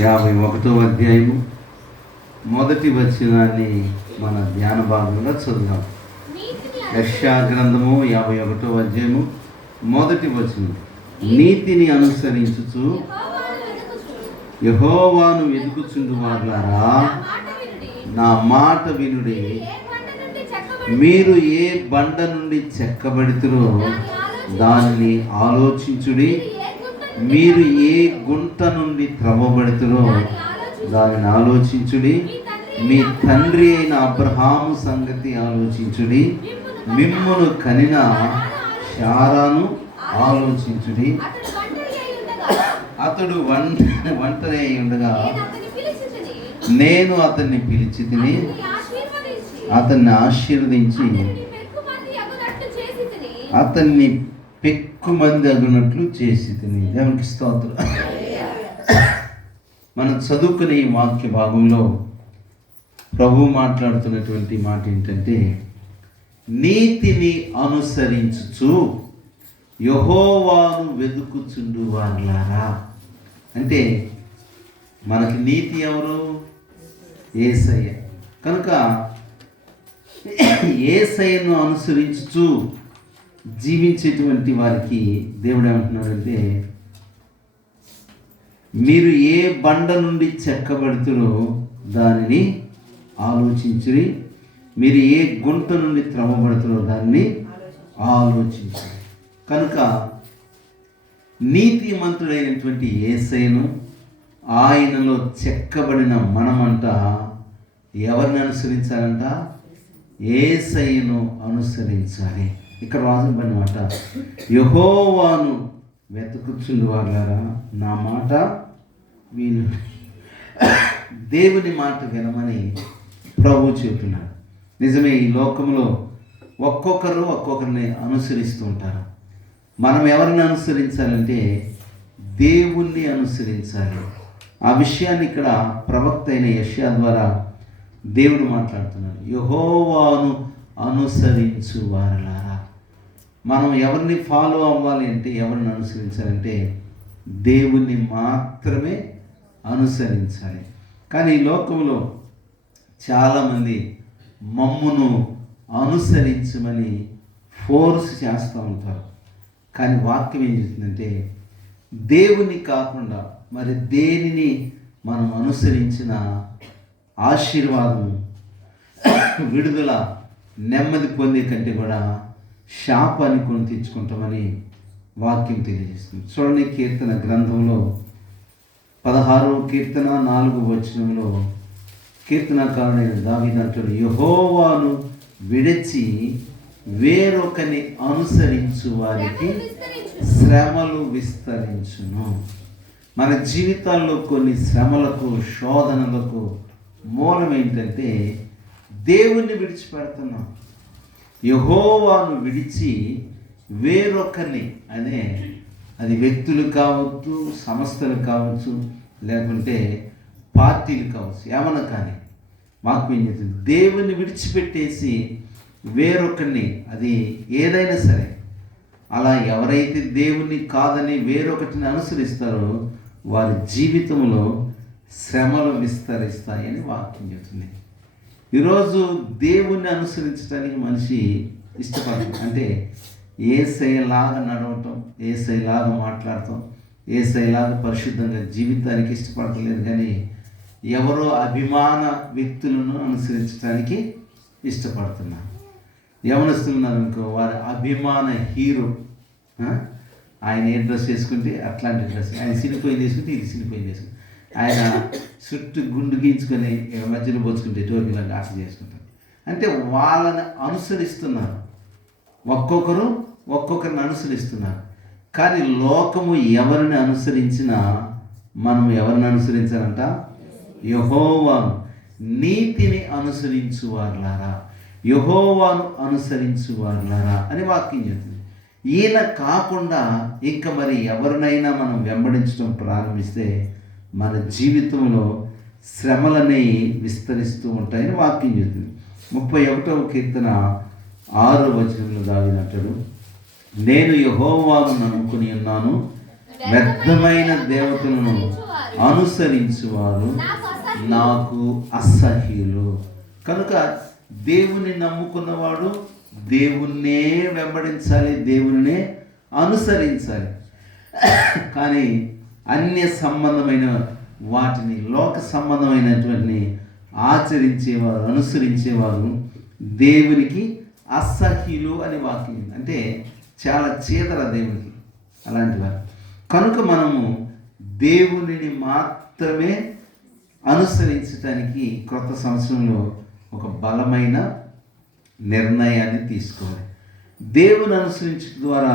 51వ అధ్యాయము మొదటి వచనాన్ని మన ధ్యాన భాగంగా చదువుదాం. యెషయా గ్రంథము 51వ అధ్యాయము మొదటి వచనం. నీతిని అనుసరించుచు యెహోవాను వెదుకుచుండు వారులారా, నా మాట వినుడి. మీరు ఏ బండ నుండి చెక్కబడితురో దానిని ఆలోచించుడి. మీరు ఏ గుంట నుండి త్రవ్వబడుతురో దానిని ఆలోచించుడి. మీ తండ్రి అయిన అబ్రహాము సంగతి ఆలోచించుడి. మిమ్మును కనిన శారాను ఆలోచించుడి. అతడు ఒంటరి అయి ఉండగా నేను అతన్ని పిలిచి తిని అతన్ని ఆశీర్వదించి అతన్ని పెక్కుమంది అగునట్లు చేసి తిని. దేవునికి స్తోత్రం. మనం చదువుకునే ఈ వాక్య భాగంలో ప్రభు మాట్లాడుతున్నటువంటి మాట ఏంటంటే, నీతిని అనుసరించుచు యెహోవాను వెదుకుచుండు వారులారా. అంటే మనకి నీతి ఎవరు? యేసయ్య. కనుక యేసయ్యను అనుసరించుచు జీవించేటువంటి వారికి దేవుడు ఏమంటున్నాడంటే, మీరు ఏ బండ నుండి చెక్కబడుతురో దానిని ఆలోచించుడి. మీరు ఏ గుంట నుండి త్రవ్వబడుతురో దాన్ని ఆలోచించుడి. కనుక నీతిమంతుడైనటువంటి యేసయ్యను, ఆయనలో చెక్కబడిన మనమంట ఎవరిని అనుసరించాలంట? యేసయ్యను అనుసరించాలి. ఇక్కడ రాసిన మాట, యెహోవాను వెతుకుచుండు వారులారా, నా మాట విను. దేవుని మాట వినమని ప్రభు చెబుతున్నాడు. నిజమే, ఈ లోకంలో ఒక్కొక్కరు ఒక్కొక్కరిని అనుసరిస్తూ ఉంటారు. మనం ఎవరిని అనుసరించాలంటే దేవుణ్ణి అనుసరించాలి. ఆ విషయాన్ని ఇక్కడ ప్రవక్త అయిన యెషయా ద్వారా దేవుడు మాట్లాడుతున్నాడు. యెహోవాను అనుసరించు వారులారా. మనం ఎవరిని ఫాలో అవ్వాలి అంటే, ఎవరిని అనుసరించాలంటే దేవుణ్ణి మాత్రమే అనుసరించాలి. కానీ ఈ లోకంలో చాలామంది మమ్మును అనుసరించమని ఫోర్స్ చేస్తూ ఉంటారు. కానీ వాక్యం ఏం చెప్తుందంటే, దేవుని కాకుండా మరి దేనిని మనం అనుసరించిన ఆశీర్వాదం, విడుదల, నెమ్మది పొందే కంటే కూడా శాపాన్ని కొని తెచ్చుకుంటామని వాక్యం తెలియజేస్తుంది. చూడండి, కీర్తన గ్రంథంలో 16వ కీర్తన 4వ వచనంలో కీర్తనకారుడైన దావీదు అంటాడు, యెహోవాను విడిచి వేరొకని అనుసరించు వారికి శ్రమలు విస్తరించును. మన జీవితాల్లో కొన్ని శ్రమలకు, శోధనలకు మూలం ఏంటంటే దేవుణ్ణి విడిచిపెడుతున్నాం. యెహోవాను విడిచి వేరొకరిని, అది వ్యక్తులు కావచ్చు, సంస్థలు కావచ్చు, లేకుంటే పార్టీలు కావచ్చు, ఏమన్నా కానీ మాకు ఏం చెప్తుంది, దేవుని విడిచిపెట్టేసి వేరొకరిని, అది ఏదైనా సరే, అలా ఎవరైతే దేవుని కాదని వేరొకటిని అనుసరిస్తారో వారి జీవితంలో శ్రమలు విస్తరిస్తాయని వాక్యం చెప్తుంది. ఈరోజు దేవుణ్ణి అనుసరించడానికి మనిషి ఇష్టపడతాం. అంటే యేసయ్యలాగా నడవటం, యేసయ్యలాగా మాట్లాడటం, యేసయ్యలాగా పరిశుద్ధంగా జీవితానికి ఇష్టపడలేదు. కానీ ఎవరో అభిమాన వ్యక్తులను అనుసరించడానికి ఇష్టపడుతున్నారు. యవనస్తున్నారు అనుకో, వారి అభిమాన హీరో, ఆయన ఏ డ్రెస్ వేసుకుంటే అట్లాంటి డ్రెస్, ఆయన సినిపోయింది వేసుకుంటే ఇది సినిపోయింది వేసుకుంటే, ఆయన చుట్టూ గుండు గీయించుకొని మధ్యలో పోచుకుంటే టోపీలాగా ఆశ చేసుకుంటారు. అంటే వాళ్ళని అనుసరిస్తున్నారు. ఒక్కొక్కరు ఒక్కొక్కరిని అనుసరిస్తున్నారు. కానీ లోకము ఎవరిని అనుసరించినా మనం ఎవరిని అనుసరించాలంట? యెహోవాను. నీతిని అనుసరించు వారులారా, యెహోవాను అనుసరించు వారులారా అని వాక్యం చెప్తుంది. ఈయన కాకుండా ఇంకా మరి ఎవరినైనా మనం వెంబడించడం ప్రారంభిస్తే మన జీవితంలో శ్రమలని విస్తరిస్తూ ఉంటాయని వాక్యం చెప్తుంది. 31వ కీర్తన 6వ వచనంలో దావీదు అంటాడు, నేను యెహోవాను నమ్ముకుని ఉన్నాను, వ్యర్థమైన దేవతలను అనుసరించువారు నాకు అసహ్యులు. కనుక దేవుని నమ్ముకున్నవాడు దేవుణ్ణే వెంబడించాలి, దేవునినే అనుసరించాలి. కానీ అన్య సంబంధమైన వాటిని, లోక సంబంధమైనటువంటి ఆచరించేవారు, అనుసరించేవారు దేవునికి అసహ్యులు అని వాక్యం. అంటే చాలా చీదర దేవునికి అలాంటి వారు. కనుక మనము దేవునిని మాత్రమే అనుసరించడానికి క్రొత్త సంవత్సరంలో ఒక బలమైన నిర్ణయాన్ని తీసుకోవాలి. దేవుని అనుసరించడం ద్వారా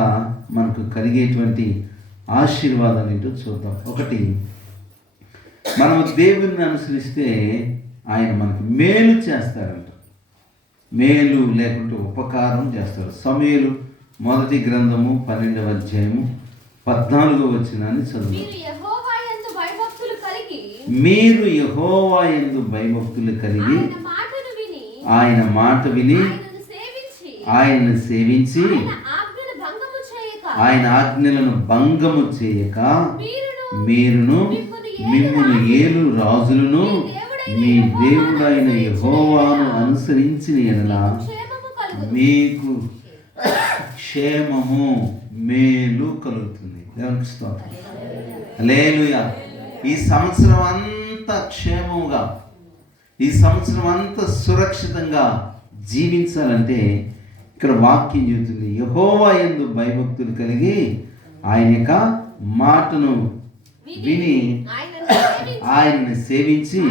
మనకు కలిగేటువంటి ఆశీర్వాదాలు ఏంటో చూద్దాం. ఒకటి, మనము దేవుని అనుసరిస్తే ఆయన మనకు మేలు చేస్తాడంట. మేలు లేకుంటే ఉపకారం చేస్తారు. సమూయేలు మొదటి గ్రంథము 12వ అధ్యాయము 14వ వచనాన్ని చదువు. మీరు యెహోవా యందు భయభక్తులు కలిగి ఆయన మాట విని ఆయనను సేవించి ఆయన ఆజ్ఞలను భంగము చేయక మీరును మిమ్మును ఏలు రాజులను మీ దేవుడైన యెహోవాను అనుసరించిన యెడల మీకు క్షేమము మేలు కలుగుతుంది. దేవునికి స్తోత్రం. హల్లెలూయా. ఈ సంవత్సరం అంతా క్షేమముగా, ఈ సంవత్సరం అంతా సురక్షితంగా జీవించాలంటే ఇక్కడ వాక్యం చెబుతుంది, యెహోవా యందు భయభక్తులు కలిగి ఆయన యొక్క మాటను విని ఆయనను సేవించి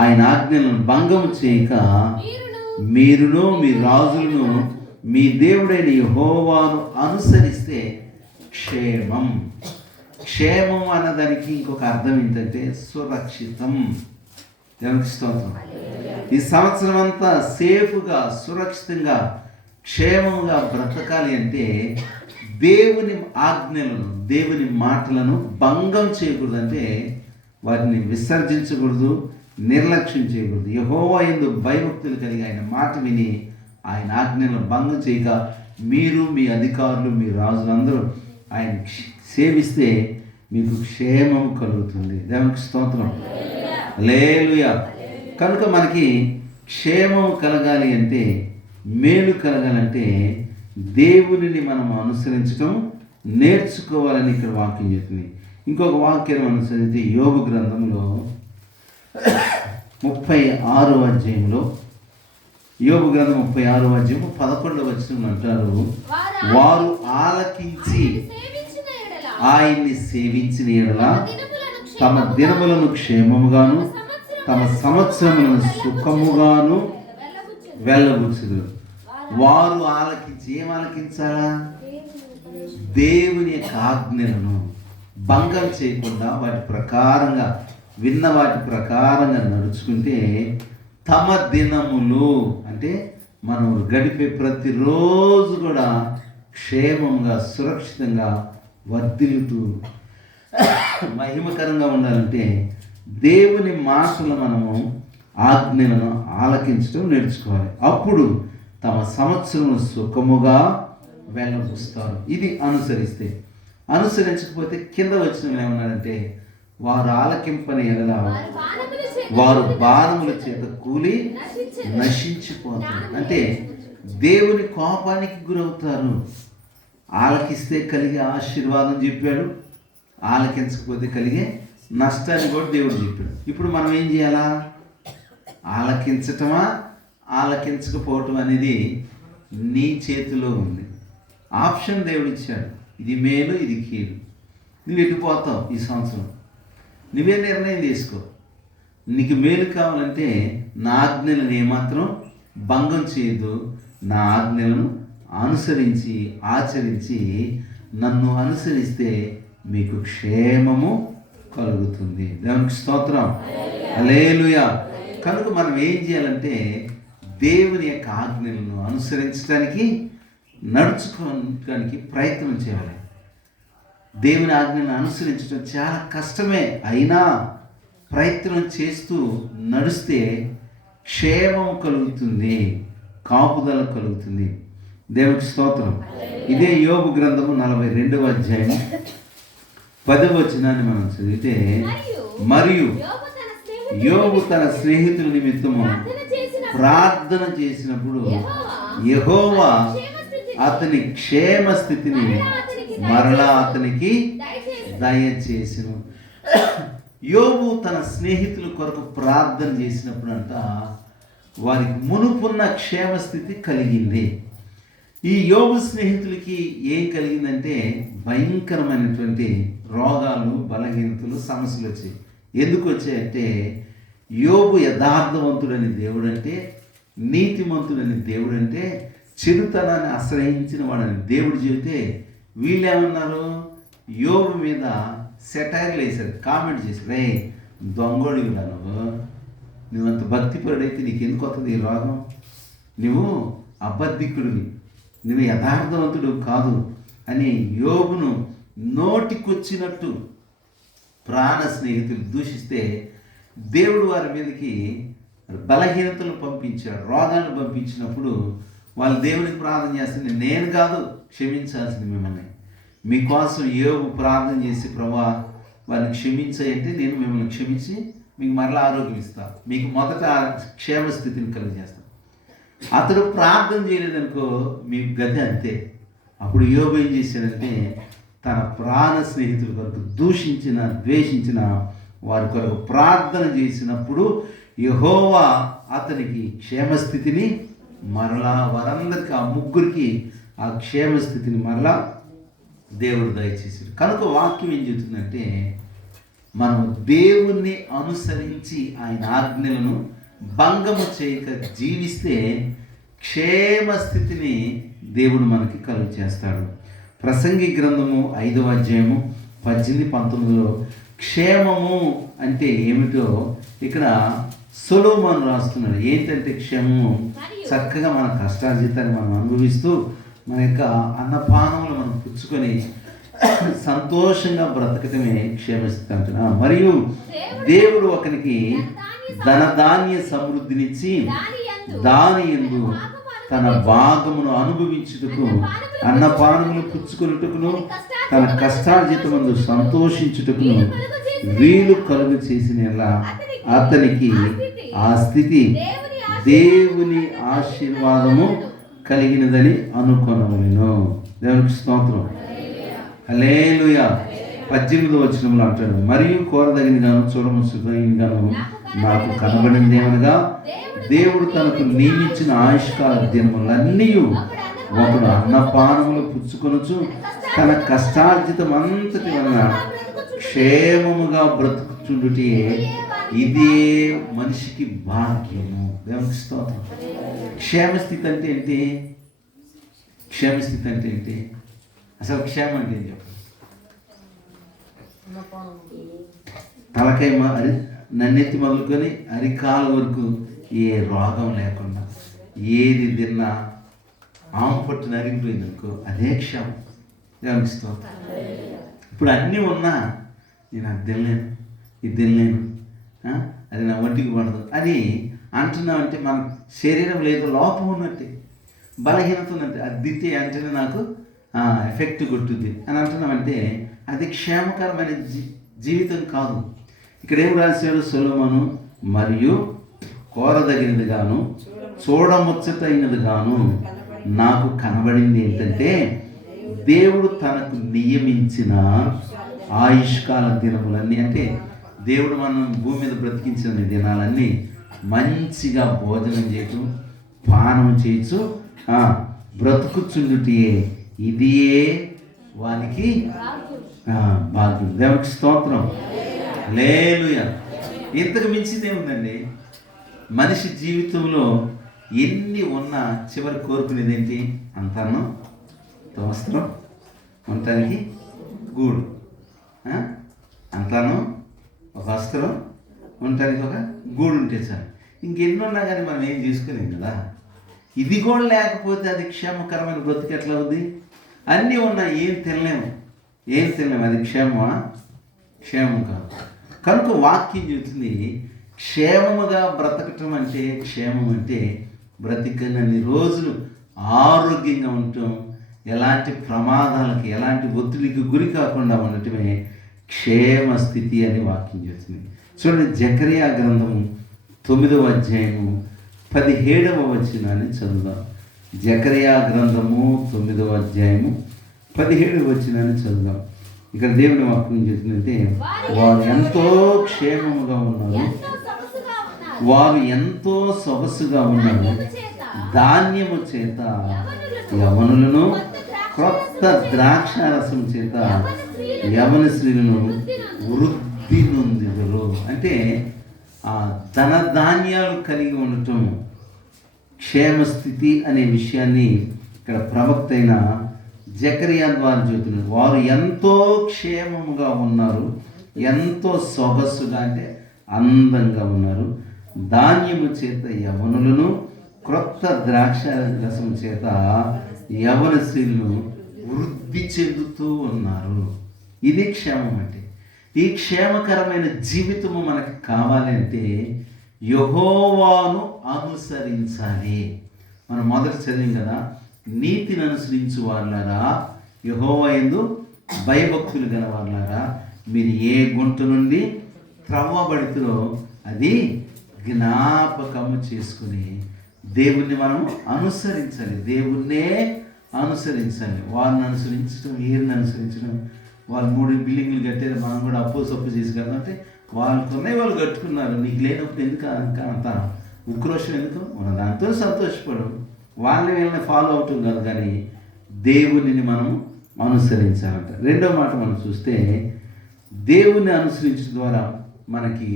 ఆయన ఆజ్ఞలను భంగము చేయక మీరును మీ రాజులను మీ దేవుడైన యెహోవాను అనుసరిస్తే క్షేమం. క్షేమం అన్నదానికి ఇంకొక అర్థం ఏంటంటే సురక్షితం. దేవునికి స్తోత్రం. ఈ సంవత్సరం అంతా సేఫ్గా, సురక్షితంగా, క్షేమంగా బ్రతకాలి అంటే దేవుని ఆజ్ఞలను, దేవుని మాటలను భంగం చేయకూడదు. అంటే వాటిని విసర్జించకూడదు, నిర్లక్ష్యం చేయకూడదు. యెహోవా యందు భయభక్తులు కలిగి ఆయన మాట విని ఆయన ఆజ్ఞలను భంగం చేయక మీరు, మీ అధికారులు, మీ రాజులందరూ ఆయన సేవిస్తే మీకు క్షేమం కలుగుతుంది. దేవునికి స్తోత్రం. హల్లెలూయా. కనుక మనకి క్షేమం కలగాలి అంటే, మేలు కలగాలంటే దేవునిని మనం అనుసరించడం నేర్చుకోవాలని ఇక్కడ వాక్యం చెప్తుంది. ఇంకొక వాక్యం అనుసరిస్తే యోబు గ్రంథంలో 36వ అధ్యాయంలో, యోబు గ్రంథం 36వ అధ్యాయం 11వ వచనం అంటారు, వారు ఆలకించి ఆయన్ని సేవించిన యెడల తమ దినములను క్షేమముగాను తమ సంవత్సరములను సుఖముగాను వెళ్ళబుచ్చుదురు. వారు ఆలకించి, ఏం ఆలకించాలా? దేవుని యొక్క ఆజ్ఞలను భంగం చేయకుండా వాటి ప్రకారంగా, విన్న వాటి ప్రకారంగా నడుచుకుంటే తమ దినములు అంటే మనం గడిపే ప్రతిరోజు కూడా క్షేమంగా, సురక్షితంగా, వర్ధిల్లుతూ మహిమకరంగా ఉండాలంటే దేవుని మాటలు మనము ఆజ్ఞలను ఆలకించడం నేర్చుకోవాలి. అప్పుడు తమ సంవత్సరం సుఖముగా వెళ్ళబుస్తారు. ఇది అనుసరిస్తే. అనుసరించకపోతే కింద వచ్చిన ఏమన్నాడంటే, వారు ఆలకింపని ఎడల వారు బాణముల చేత కూలి నశించిపోతారు. అంటే దేవుని కోపానికి గురవుతారు. ఆలకిస్తే కలిగే ఆశీర్వాదం చెప్పాడు, ఆలకించకపోతే కలిగే నష్టాన్ని కూడా దేవుడు చెప్పాడు. ఇప్పుడు మనం ఏం చేయాలా? ఆలకించటమా, ఆలకించకపోవటం అనేది నీ చేతిలో ఉంది. ఆప్షన్ దేవుడు ఇచ్చాడు. ఇది మేలు, ఇది కీడు. నువ్వు ఎటుపోతావు ఈ సంవత్సరం? నువ్వే నిర్ణయం తీసుకో. నీకు మేలు కావాలంటే నా ఆజ్ఞలను ఏమాత్రం భంగం చేయదు, నా ఆజ్ఞలను అనుసరించి ఆచరించి నన్ను అనుసరిస్తే మీకు క్షేమము కలుగుతుంది. దేవునికి స్తోత్రం. హల్లెలూయా. కనుక మనం ఏం చేయాలంటే దేవుని యొక్క ఆజ్ఞలను అనుసరించడానికి, నడుచుకోవడానికి ప్రయత్నం చేయాలి. దేవుని ఆజ్ఞలను అనుసరించడం చాలా కష్టమే, అయినా ప్రయత్నం చేస్తూ నడిస్తే క్షేమం కలుగుతుంది, కాపుదల కలుగుతుంది. దేవునికి స్తోత్రం. ఇదే యోబు గ్రంథము 42వ అధ్యాయం 10వ వచనాన్ని మనం చదివితే, మరియు యోబు తన స్నేహితుల నిమిత్తము ప్రార్థన చేసినప్పుడు యెహోవా అతని క్షేమ స్థితిని మరలా అతనికి దయచేసెను. యోబు తన స్నేహితుల కొరకు ప్రార్థన చేసినప్పుడు అంట వారికి మునుపున్న క్షేమస్థితి కలిగింది. ఈ యోబు స్నేహితులకి ఏం కలిగిందంటే భయంకరమైనటువంటి రోగాలు, బలహీనతలు, సమస్యలు వచ్చాయి. ఎందుకు వచ్చాయంటే యోబు యథార్థవంతుడని దేవుడంటే, నీతిమంతుడని దేవుడంటే, చెడుతనాన్ని ఆశ్రయించిన వాడని దేవుడు చెబితే వీళ్ళేమన్నారు, యోబు మీద సెటైర్లు వేశారు, కామెంట్ చేశారు. రే దొంగోడివిరా నువ్వంత భక్తిపరుడైతే నీకు ఎందుకు వస్తుంది ఈ రోగం, నువ్వు అబద్ధికుడివి, నువ్వు యథార్థవంతుడు కాదు అని యోబును నోటికొచ్చినట్టు ప్రాణ స్నేహితులు దూషిస్తే దేవుడు వారి మీదకి బలహీనతలు పంపించాడు, రోగాలను పంపించినప్పుడు వాళ్ళు దేవునికి ప్రార్థన చేస్తుంది, నేను కాదు క్షమించాల్సింది మిమ్మల్ని, మీకోసం యోబు ప్రార్థన చేసి ప్రభా వారిని క్షమించాయంటే నేను మిమ్మల్ని క్షమించి మీకు మరలా ఆరోగ్యం ఇస్తాను, మీకు మొదట క్షేమస్థితిని కలిగజేస్తాను. అతడు ప్రార్థన చేయలేదనుకో మీకు గతి అంతే. అప్పుడు యోబు ఏం చేశాడంటే తన ప్రాణ స్నేహితుల కొరకు దూషించిన, ద్వేషించిన వారి కొరకు ప్రార్థన చేసినప్పుడు యెహోవా అతనికి క్షేమస్థితిని మరలా, వారందరికీ ఆ ముగ్గురికి ఆ క్షేమస్థితిని మరలా దేవుడు దయచేసాడు. కనుక వాక్యం ఏం చెబుతుందంటే మనం దేవుణ్ణి అనుసరించి ఆయన ఆజ్ఞలను భంగము చేయక జీవిస్తే క్షేమస్థితిని దేవుడు మనకి కలుగు చేస్తాడు. ప్రసంగి గ్రంథము 5వ అధ్యాయము 18-19లో క్షేమము అంటే ఏమిటో ఇక్కడ సొలొమోను రాస్తున్నాడు. ఏంటంటే క్షేమము చక్కగా మన కష్టార్జితాన్ని మనం అనుభవిస్తూ మన యొక్క అన్నపానములు మనం పుచ్చుకొని సంతోషంగా బ్రతకటమే క్షేమస్థితి అంటున్నా. మరియు దేవుడు ఒకనికి ధనధాన్య సమృద్ధినిచ్చి దాని యందు తన భాగమును అనుభవించుటకు, అన్నపానములు పుచ్చుకొనుటకును, తన కష్టార్జితమందు సంతోషించుటకును వీలు కలుగు చేసిన అతనికి ఆ స్థితి దేవుని ఆశీర్వాదము కలిగినదని అనుకొనవలెను. దేవునికి స్తోత్రం. హల్లెలూయా. 18వ వచనంలో అంటాడు, మరియు కోరదగిన గాను చూడముచ్చటైన గాను నాకు కనబడింది ఏమనగా దేవుడు తనకు నియమించిన ఆయుష్కాల దినములన్నీ ఒకడు అన్నపానములు పుచ్చుకొనుచు తన కష్టార్జితం అంతటి వలన క్షేమముగా బ్రతుకుచుండుటే ఇదే మనిషికి భాగ్యము. దేవునికి స్తోత్రం. క్షేమస్థితి అంటే ఏంటి? క్షేమస్థితి అంటే ఏంటి? అసలు క్షేమం అంటే ఏం చెప్పండి? తలకాయ నన్నెత్తి మొదలుకొని అరికాల వరకు ఏ రోగం లేకుండా, ఏది తిన్నా ఆమె పట్టున అరిగిపోయింది అనుకో, అదే క్షేమం. దేవునికి స్తోత్రం. ఇప్పుడు అన్నీ ఉన్నా నేను అది తినలేను, ఇది తినలేను, అది నా ఒంటికి పడదు అని అంటున్నామంటే మన శరీరం లేదు లోపం ఉన్నట్టే, బలహీనత ఉన్నట్టే. అది తింటే అంటేనే నాకు ఎఫెక్ట్ కొట్టుద్ది అని అంటున్నామంటే అది క్షేమకరమైన జీవితం కాదు. ఇక్కడ ఏం రాశాడు సొలొమోను, మరియు కోరదగినది గాను చూడముచ్చటైనది గాను నాకు కనబడింది ఏంటంటే దేవుడు తనకు నియమించిన ఆయుష్కాల దినములన్నీ, అంటే దేవుడు మనం భూమి మీద బ్రతికించిన దినాలన్నీ మంచిగా భోజనం చేయటం, పానం చేయొచ్చు, బ్రతుకుచుండుటే ఇదియే వానికి భాగ్యం. దేవునికి స్తోత్రం. హల్లెలూయా. ఇంతకు మించింది ఏముందండి? మనిషి జీవితంలో ఎన్ని ఉన్నా చివరి కోరుకునేది ఏంటి? అంతాను, వస్త్రం, ఉండటానికి గూడు, అంతాను, ఒక వస్త్రం, ఉండటానికి ఒక గూడు ఉంటే చాలు. ఇంకెన్ని ఉన్నా కానీ మనం ఏం చేసుకోలేం కదా. ఇది కూడా లేకపోతే అది క్షేమకరమైన బ్రతుకు ఎట్లా అవుద్ది? అన్నీ ఉన్నా ఏం తినలేము. అది క్షేమమా? క్షేమం కాదు. కనుక వాక్యం చెబుతుంది క్షేమముగా బ్రతకటం అంటే, క్షేమం అంటే బ్రతికనన్ని రోజులు ఆరోగ్యంగా ఉండటం, ఎలాంటి ప్రమాదాలకి, ఎలాంటి ఒత్తిడికి గురి కాకుండా ఉండటమే క్షేమ స్థితి అని వాక్యం చేస్తుంది. చూడండి, జకరియా గ్రంథము 9వ అధ్యాయము 17వ వచనాన్ని చదువుదాం. జకరియా గ్రంథము 9వ అధ్యాయము 17వ వచనాన్ని చదువుదాం. ఇక్కడ దేవుని వాక్యం చెప్తుందంటే, వారు ఎంతో క్షేమముగా ఉన్నారు, వారు ఎంతో సొగసుగా ఉన్నారు, ధాన్యము చేత యవనులను, క్రొత్త ద్రాక్షారసం చేత యవన స్త్రీలను వృద్ధి నొందిదరు. అంటే ధన ధాన్యాలు కలిగి ఉండటం క్షేమస్థితి అనే విషయాన్ని ఇక్కడ ప్రవక్త అయిన జకరియా ద్వారా చెబుతున్నారు. వారు ఎంతో క్షేమముగా ఉన్నారు, ఎంతో సొగసుగా అంటే అందంగా ఉన్నారు, ధాన్యము చేత యవనులను, క్రొత్త ద్రాక్ష రసం చేత యవన స్త్రీలను వృద్ధి చెందుతూ ఉన్నారు. ఇది క్షేమం అంటే. ఈ క్షేమకరమైన జీవితము మనకు కావాలంటే యెహోవాను అనుసరించాలి. మనం మొదట చదివాం కదా, నీతిని అనుసరించు వాళ్ళారా, యెహోవా యందు భయభక్తులు గల వాళ్ళారా, మీరు ఏ గుంట నుండి త్రవ్వబడుతుందో అది జ్ఞాపకము చేసుకుని దేవుణ్ణి మనం అనుసరించాలి, దేవుణ్ణే అనుసరించాలి. వారిని అనుసరించడం, వీరిని అనుసరించడం. వాళ్ళు 3 బిల్డింగ్లు కట్టారు, మనం కూడా అప్పు చేసి కదా అంటే వాళ్ళు కొనే వాళ్ళు కట్టుకున్నారు. నీకు లేనప్పుడు ఎందుకు అంత ఉక్రోషం, ఎందుకు? మన దాంతో సంతోషపడు, వాళ్ళని వీళ్ళని ఫాలో అవటం కాదు, కానీ దేవునిని మనం అనుసరించాలంట. రెండో మాట మనం చూస్తే, దేవుని అనుసరించడం ద్వారా మనకి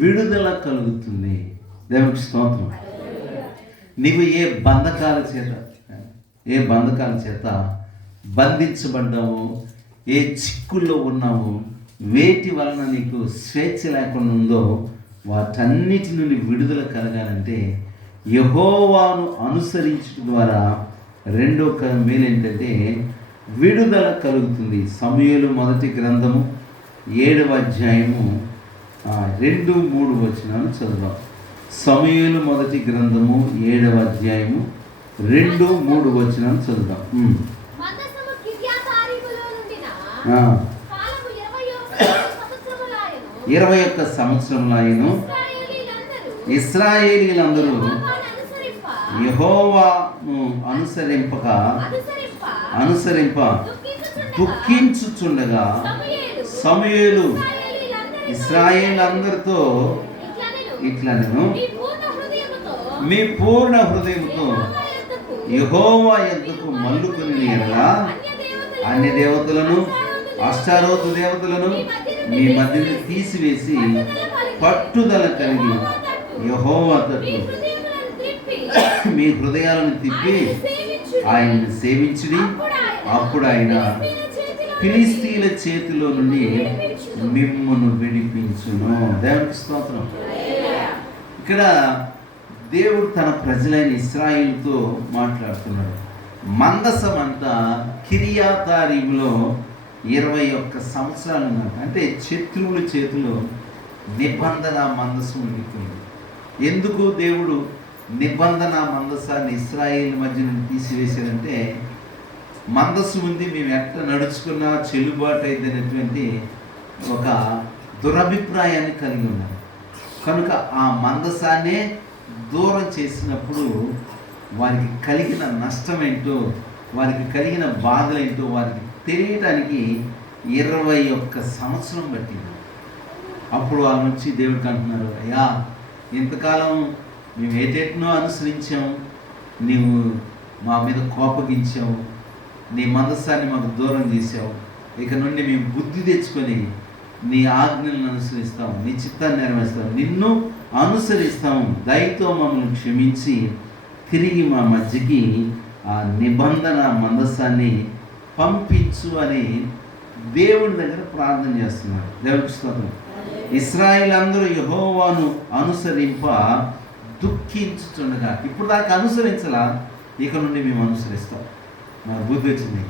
విడుదల కలుగుతుంది. దేవునికి స్తోత్రం. నీవు ఏ బంధకాల చేత బంధించబడ్డావు, ఏ చిక్కుల్లో ఉన్నావు, వేటి వలన నీకు స్వేచ్ఛ లేకుండా ఉందో వాటన్నిటి నుండి విడుదల కలగాలంటే యెహోవాను అనుసరించడం ద్వారా రెండో మేలు ఏంటంటే విడుదల కలుగుతుంది. సమూయేలు మొదటి గ్రంథము 7వ అధ్యాయము 2-3 వచనాలు చదువుదాం. సమూయేలు మొదటి గ్రంథము 7వ అధ్యాయము 2-3 వచనాలు చదువుదాం. 21 సంవత్సరములాయను ఇశ్రాయేలీయులందరూ యెహోవాను అనుసరింప దుఃఖించుచుండగా సమూయేలు ఇశ్రాయేలీయులందరితో ఇట్లనెను, మీ పూర్ణ హృదయముతో యెహోవా యొద్దకు మల్లుకొని ఎడలా అన్య దేవతలను, అష్టారోతు దేవతలను మీ మధ్యను తీసివేసి పట్టుదల కలిగి యెహోవా తట్టు మీ హృదయాలను తిప్పి ఆయన్ని సేవించుడి, అప్పుడు ఆయన ఫిలిష్తీయుల చేతిలో నుండి మిమ్మును విడిపించును. దేవునికి స్తోత్రం. ఇక్కడ దేవుడు తన ప్రజలైన ఇశ్రాయేలుతో మాట్లాడుతున్నాడు. మందసం అంతా కిర్యాతారీములో 21 సంవత్సరాలు ఉన్నట్టు. అంటే శత్రువుల చేతిలో నిబంధన మందసం ఉండిపోయింది. ఎందుకు దేవుడు నిబంధన మందసాన్ని ఇశ్రాయేలు మధ్య నుండి తీసివేశారంటే, మందసం ఉంది, మేము ఎట్లా నడుచుకున్నా చెల్లుబాటు అయినటువంటి ఒక దురభిప్రాయాన్ని కలిగి ఉన్నారు. కనుక ఆ మందసాన్నే దూరం చేసినప్పుడు వారికి కలిగిన నష్టం ఏంటో, వారికి కలిగిన బాధలేంటో వారికి తెలియటానికి 21 సంవత్సరం పట్టింది. అప్పుడు వాళ్ళ నుంచి దేవుడికి అంటున్నారు, అయ్యా ఇంతకాలం మేము ఏటేటినో అనుసరించాము, నీవు మా మీద కోపగించావు, నీ మందసాన్ని మాకు దూరం చేసావు, ఇక నుండి మేము బుద్ధి తెచ్చుకొని నీ ఆజ్ఞలను అనుసరిస్తాము, నీ చిత్తాన్ని నెరవేరుస్తాము, నిన్ను అనుసరిస్తాము, దయతో మమ్మల్ని క్షమించి తిరిగి మా మధ్యకి ఆ నిబంధన మందసాన్ని పంపించు అని దేవుడి దగ్గర ప్రార్థన చేస్తున్నారు. దేవుడికి స్తోత్రం. ఇశ్రాయేలు అందరూ యెహోవాను అనుసరింప దుఃఖించుచుండగా, ఇప్పుడు దాకా అనుసరించలా, ఇక నుండి మేము అనుసరిస్తాం, మాకు బుద్ధి వచ్చింది,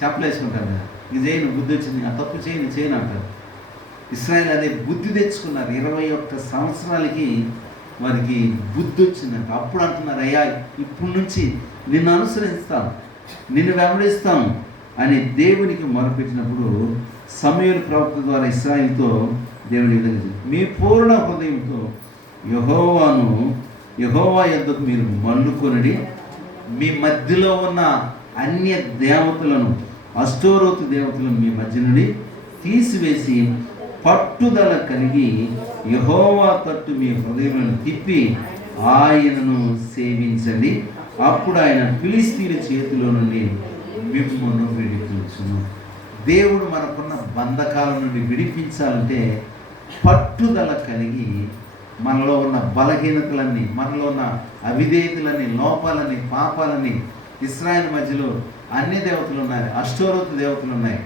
చెప్పలేసుకుంటారు కదా, ఇది చేయను, బుద్ధి వచ్చింది, ఆ తప్పు చేయను అంటారు. ఇశ్రాయేలు అదే బుద్ధి తెచ్చుకున్నారు. 21 సంవత్సరాలకి వారికి బుద్ధి వచ్చిందంట. అప్పుడు అంటున్నారు, అయ్యా ఇప్పుడు నుంచి నిన్ను అనుసరిస్తాం, నిన్ను వెంబడిస్తాం అని దేవునికి మొరపెట్టినప్పుడు సమూయేలు ప్రవక్త ద్వారా ఇశ్రాయేలుతో దేవుడు ఈ విధంగా చెప్పాడు, మీ పూర్ణ హృదయంతో యెహోవా యొద్దకు మీరు మళ్ళుకొనుడి. మీ మధ్యలో ఉన్న అన్య దేవతలను, అష్టోరోతు దేవతలను మీ మధ్య నుండి తీసివేసి పట్టుదల కలిగి యెహోవా తట్టు మీ హృదయములను తిప్పి ఆయనను సేవించండి. అప్పుడు ఆయన ఫిలిష్తీయుల చేతిలో నుండి మిమ్మును విడిపించును. దేవుడు మనకున్న బంధకాల నుండి విడిపించాలంటే పట్టుదల కలిగి మనలో ఉన్న బలహీనతలన్నీ, మనలో ఉన్న అవిధేయతలన్నీ, లోపాలని, పాపాలని, ఇశ్రాయేలు మధ్యలో అన్ని దేవతలు ఉన్నాయి, అష్టోరోతు దేవతలు ఉన్నాయి,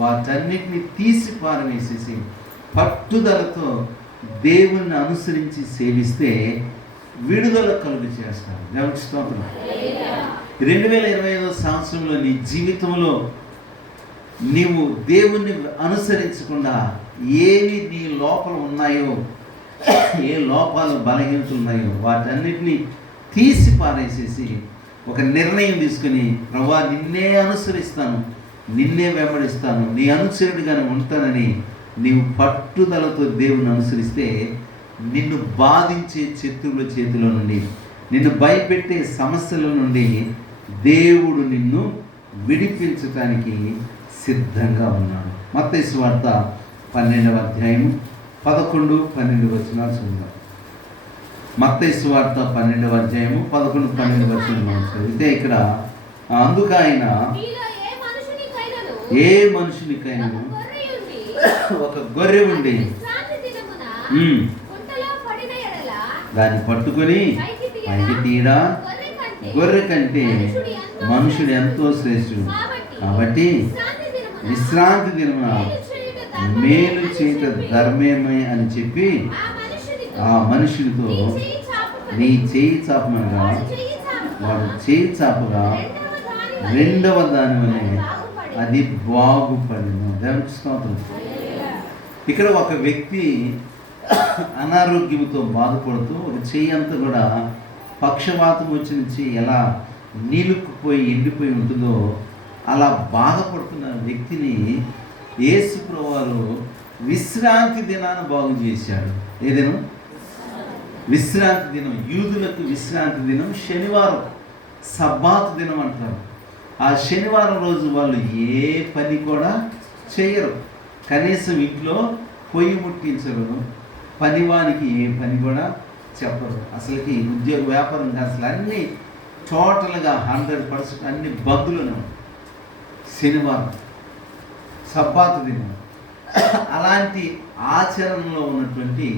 వాటన్నిటిని తీసి పారవేసేసి పట్టుదలతో దేవుణ్ణి అనుసరించి సేవిస్తే విడుదల కలుగు చేస్తారు. దేవునికి స్తోత్రం. 2025 సంవత్సరంలో నీ జీవితంలో నీవు దేవుణ్ణి అనుసరించకుండా ఏవి నీ లోపల ఉన్నాయో, ఏ లోపాలు బలహీనతలు ఉన్నాయో వాటన్నిటిని తీసి పారేసేసి ఒక నిర్ణయం తీసుకుని, ప్రభువా నిన్నే అనుసరిస్తాను, నిన్నే వెంబడిస్తాను, నీ అనుసరుడిగానే ఉంటానని నీవు పట్టుదలతో దేవుని అనుసరిస్తే నిన్ను బాధించే శత్రువుల చేతిలో నుండి, నిన్ను భయపెట్టే సమస్యల నుండి దేవుడు నిన్ను విడిపించటానికి సిద్ధంగా ఉన్నాడు. మత్తయి సువార్త 12వ అధ్యాయం 11, 12 వచనాలు చదువుదాం. మత్తయి సువార్త 12వ అధ్యాయం 11, 12 వచనాలు చదివితే ఇక్కడ అందుకు ఆయన ఏ మనుషునికైనా ఒక గొర్రె ఉండి దాన్ని పట్టుకొని పైకి తీయడా, గొర్రె కంటే మనుషుడు ఎంతో శ్రేష్ఠుడు. కాబట్టి విశ్రాంతి దినమున మేలు చేయట ధర్మమే అని చెప్పి ఆ మనుషుడితో నీ చేయి చాపమనగా వాడు చేయి చాపగా రెండవ దాని వలె అది బాగుపడిను. దేవునికి స్తోత్రం. ఇక్కడ ఒక వ్యక్తి అనారోగ్యంతో బాధపడుతూ ఒక చెయ్యి అంతా కూడా పక్షవాతం వచ్చిన చెయ్యి ఎలా నీలుక్కుపోయి ఎండిపోయి ఉంటుందో అలా బాధపడుతున్న వ్యక్తిని యేసు ప్రభువారు విశ్రాంతి దినాన బాగు చేశాడు. ఏదేను విశ్రాంతి దినం, యూదులకు విశ్రాంతి దినం శనివారం, సబ్బాతు దినం అంటారు. ఆ శనివారం రోజు వాళ్ళు ఏ పని కూడా చేయరు, కనీసం ఇంట్లో పొయ్యి ముట్టించరు, పనివానికి ఏ పని కూడా చెప్పరు. అసలుకి ఉద్యోగ వ్యాపారం అసలు అన్నీ టోటల్గా 100% అన్ని బంధులను. శనివారం సబ్బాతు దినం. అలాంటి ఆచరణలో ఉన్నటువంటి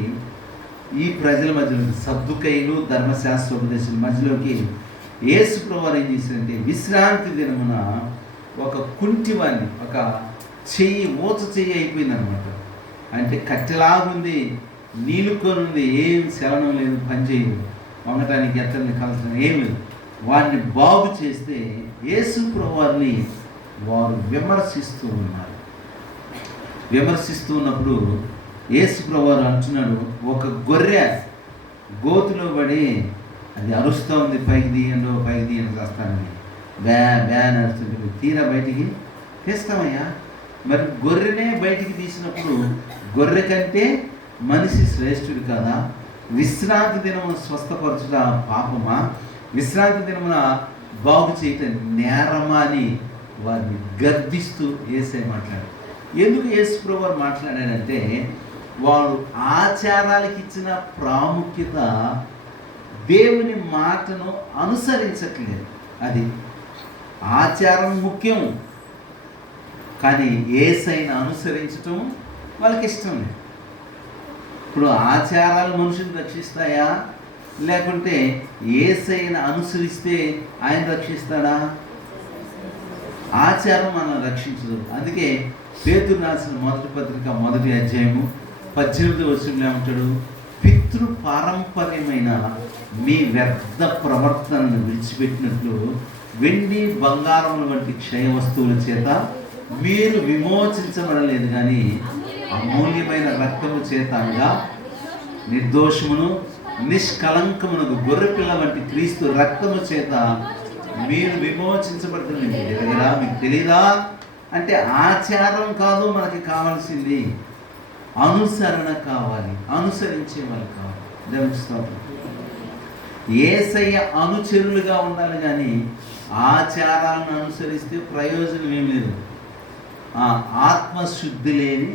ఈ ప్రజల మధ్యలో సద్దుకైలు ధర్మశాస్త్రోపదేశుల మధ్యలోకి యేసు ప్రభువారు ఏం చేశారంటే విశ్రాంతి దినమున ఒక కుంటివాన్ని, ఒక చెయ్యి ఊచ చెయ్యి అయిపోయిందనమాట. అంటే కట్టెలాగుంది, నీలుకొనుంది, ఏం శవనం లేదు, పని చేయదు, వంగటానికి ఎత్తని కలసడం ఏమి లేదు. వాడిని బాగు చేస్తే యేసు ప్రభువారిని వారు విమర్శిస్తూ ఉన్నారు. విమర్శిస్తూ ఉన్నప్పుడు యేసు ప్రభువారు అంటున్నాడు, ఒక గొర్రె గోతులో పడి అది అరుస్తూ ఉంది, పైకి తీయండి వస్తానని, బ్యా నడుస్తుంది. తీరా బయటికి తీస్తామయ్యా. మరి గొర్రెనే బయటికి తీసినప్పుడు గొర్రె కంటే మనిషి శ్రేష్ఠుడు కదా? విశ్రాంతి దినమున స్వస్థపరచుట పాపమా? విశ్రాంతి దినమున బాగు చేయటం నేరమా అని వారిని గద్దిస్తూ యేసయ్య మాట్లాడారు. ఎందుకు యేసు ప్రభువారు మాట్లాడాడంటే వారు ఆచారాలకు ఇచ్చిన ప్రాముఖ్యత దేవుని మాటను అనుసరించట్లేదు. అది ఆచారం ముఖ్యం, కానీ యేసయ్యను అనుసరించటం వాళ్ళకి ఇష్టం లేదు. ఇప్పుడు ఆచారాలు మనుషుని రక్షిస్తాయా, లేకుంటే యేసయ్యను అనుసరిస్తే ఆయన రక్షిస్తాడా? ఆచారం మనం రక్షించదు. అందుకే పేతురు రాసిన మొదటి పత్రిక 1వ అధ్యాయము 18వ వచనంలో ఏమంటాడు? పితృ పారంపర్యమైన మీ వ్యర్థ ప్రవర్తనను విడిచిపెట్టినట్లు వెండి బంగారముల వంటి క్షయ వస్తువుల చేత మీరు విమోచించబడలేదు, కానీ అమూల్యమైన రక్తము చేత అనగా నిర్దోషమును నిష్కలంకమునకు గొర్రెపిల్ల వంటి క్రీస్తు రక్తము చేత మీరు విమోచించబడుతుంది. మీకు తెలీదా అంటే ఆచారం కాదు మనకి కావాల్సింది, అనుసరణ కావాలి, అనుసరించే వాళ్ళు కావాలి. దేవుని స్తోత్రం. యేసయ్య అనుచరులుగా ఉండాలి, కానీ ఆచారాలను అనుసరిస్తే ప్రయోజనం ఏం లేదు. ఆత్మశుద్ధి లేని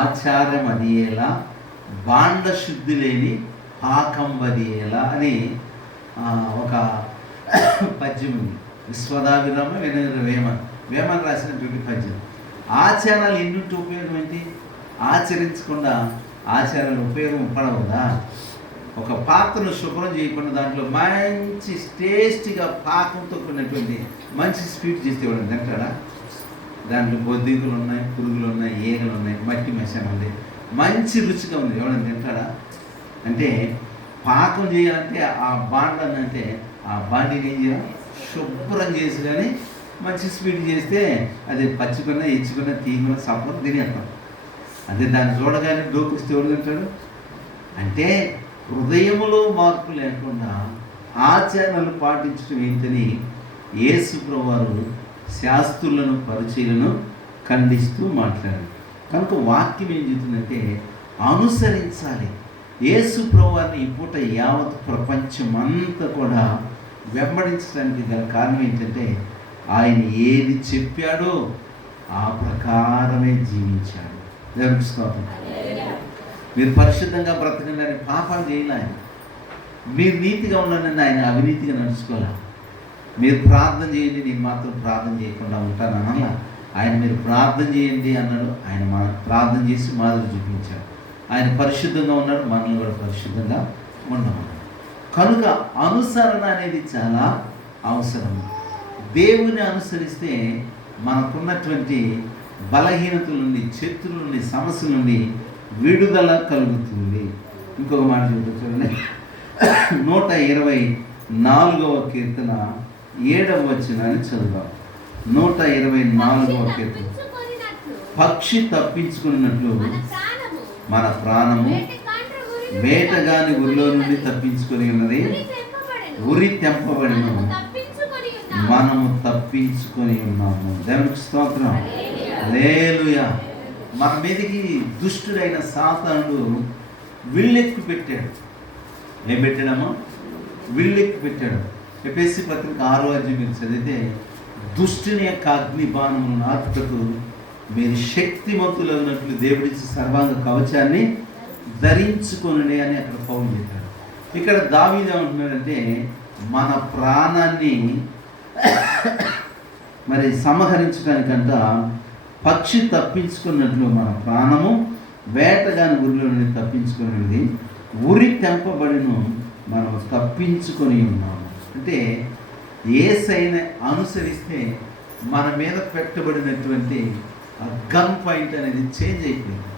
ఆచారం అది ఎలా, బాండ శుద్ధి లేని పాకం అది ఎలా అని ఒక పద్యం ఉంది. విశ్వదాభిరామ వినగర వేమన రాసినటువంటి పద్యం. ఆచారాలు ఎన్నింటి ఉపయోగం ఏంటి? ఆచరించకుండా ఆచారాలు ఉపయోగం పడవుదా? ఒక పాత్రను శుభ్రం చేయకుండా దాంట్లో మంచి టేస్టీగా పాకంతో కూడినటువంటి మంచి స్వీట్ చేస్తే ఇవ్వడం తింటాడా? దాంట్లో బొద్దింకులు ఉన్నాయి, పురుగులు ఉన్నాయి, ఈగలు ఉన్నాయి, మట్టి మశానం ఉంది, మంచి రుచిగా ఉంది, ఎవరైనా తింటాడా? అంటే పాకం చేయాలంటే ఆ బాండాన్ని, అంటే ఆ బాండీని ఏం చేయాలి? శుభ్రం చేసి కానీ మంచి స్వీట్ చేస్తే అది పచ్చికున్నా ఇచ్చుకున్నా తీగున్నా సపోర్ట్ తినేస్తాం. అదే దాన్ని చూడగానే డోకుస్తే ఎవరు తింటాడు? అంటే హృదయములో మార్పు లేకుండా ఆచరణలు పాటించడం ఏంటని యేసు ప్రభువారు శాస్త్రులను పరిచయులను ఖండిస్తూ మాట్లాడారు. కనుక వాక్యం ఏం చెప్తుందంటే అనుసరించాలి. యేసు ప్రభువారిని ఈ పూట యావత్ ప్రపంచమంతా కూడా వెంబడించడానికి గల కారణం ఏంటంటే ఆయన ఏది చెప్పాడో ఆ ప్రకారమే జీవించాడు. దేవునికి స్తోత్రం. మీరు పరిశుద్ధంగా బ్రతకండి అని పాపాలు చేయాలి ఆయన. మీరు నీతిగా ఉండండి, ఆయన అవినీతిగా నడుచుకోవాలి. మీరు ప్రార్థన చేయండి, నేను మాత్రం ప్రార్థన చేయకుండా ఉంటాను అనాల. ఆయన మీరు ప్రార్థన చేయండి అన్నాడు. ఆయన ప్రార్థన చేసి మాదిరి చూపించాడు. ఆయన పరిశుద్ధంగా ఉన్నాడు, మనల్ని కూడా పరిశుద్ధంగా ఉండమన్నాడు. కనుక అనుసరణ అనేది చాలా అవసరం. దేవుని అనుసరిస్తే మనకున్నటువంటి బలహీనతల నుండి, శత్రువుల నుండి, సమస్యల నుండి విడుదల కలుగుతుంది. ఇంకొక మాట చూడండి, 124వ కీర్తన 7వ వచనాన్ని చదువుదాం. 124వ కీర్తన. పక్షి తప్పించుకున్నట్లు మన ప్రాణము వేటగాని ఉరిలో నుండి తప్పించుకొని ఉన్నది, ఉరి తెంపబడిన మనము తప్పించుకొని ఉన్నాము. దేవునికి స్తోత్రం. హల్లెలూయా. మన మీదకి దుష్టుడైన సాతానుడు విల్లెక్కి పెట్టాడు. ఏం పెట్టాడమ్మా? విల్లెక్కి పెట్టాడు. ఎఫెసీ పత్రిక 6వ అధ్యాయం మీరు చదివితే, దుష్టుని యొక్క అగ్ని బాణములను ఆర్పుటకు మీరు శక్తిమంతులైనట్లు దేవుడిచ్చి సర్వాంగ కవచాన్ని ధరించుకొనుడి అని అక్కడ పౌలు చెప్పాడు. ఇక్కడ దావీదు ఏమంటున్నాడంటే మన ప్రాణాన్ని మరి సంహరించడానికంట పక్షి తప్పించుకున్నట్లు మన ప్రాణము వేటగాని ఉరిలో నుండి తప్పించుకునేది, ఉరి తెంపబడిను మనం తప్పించుకొని ఉన్నాము. అంటే యేసయ్యను అనుసరిస్తే మన మీద పెట్టబడినటువంటి గన్ పాయింట్ అనేది చేంజ్ అయిపోయింది.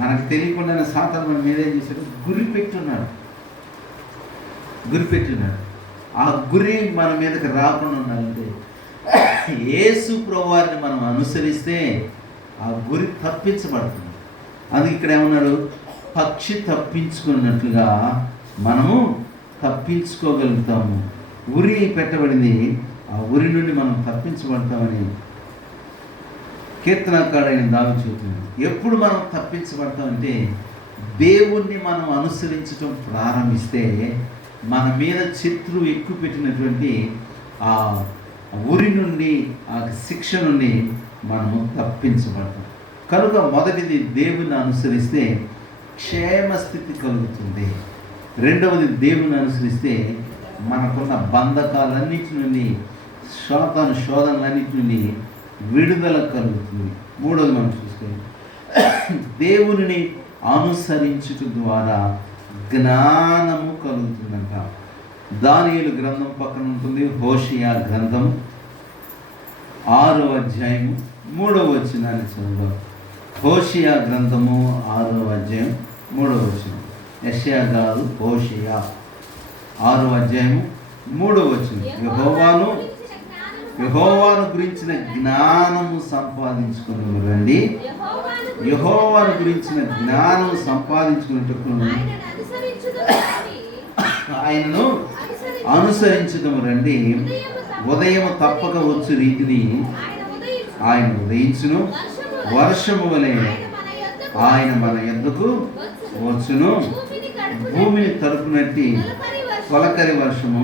మనకు తెలియకుండానే సాతాను మన మీద ఏం చేశాడు? గురి పెట్టున్నాడు. ఆ గురి మన మీదకి రాకుండా ఉండాలంటే యేసు ప్రభువారిని మనం అనుసరిస్తే ఆ గురి తప్పించబడుతుంది. అందుకే ఇక్కడ ఏమన్నాడు? పక్షి తప్పించుకున్నట్లుగా మనము తప్పించుకోగలుగుతాము. ఉరి పెట్టబడింది, ఆ ఉరి నుండి మనం తప్పించబడతామని కీర్తనకారుడైన దావీదు చెబుతున్నాడు. ఎప్పుడు మనం తప్పించబడతామంటే దేవుణ్ణి మనం అనుసరించడం ప్రారంభిస్తే మన మీద శత్రువు ఎక్కువ పెట్టినటువంటి ఆ ఉరి నుండి, ఆ శిక్ష నుండి మనము తప్పించబడతాం. కనుక మొదటిది దేవుని అనుసరిస్తే క్షేమస్థితి కలుగుతుంది. రెండవది దేవుని అనుసరిస్తే మనకున్న బంధకాలన్నిటి నుండి, శోధనలన్నిటి నుండి విడుదల కలుగుతుంది. మూడవది మనం చూస్తే దేవుని అనుసరించుట ద్వారా జ్ఞానము కలుగుతుందంట. దానియేలు గ్రంథం పక్కన ఉంటుంది. హోషియా గ్రంథం 6వ అధ్యాయం 3వ వచనాన్ని చదువుదాం. హోషియా గ్రంథము 6వ అధ్యాయం 3వ వచనం. యెషయా కాదు, హోషియా 6వ అధ్యాయం 3వ వచనం. యెహోవాను గురించిన జ్ఞానము సంపాదించుకుని రండి. యెహోవాను గురించిన జ్ఞానము సంపాదించుకున్నట్టుకు ఆయనను అనుసరించడం రండి. ఉదయం తప్పక వచ్చు రీతిని ఆయన ఉదయించును, వర్షము వలె ఆయన మన యొద్దకు వచ్చును. భూమిని తడుపునట్టి తొలకరి వర్షము,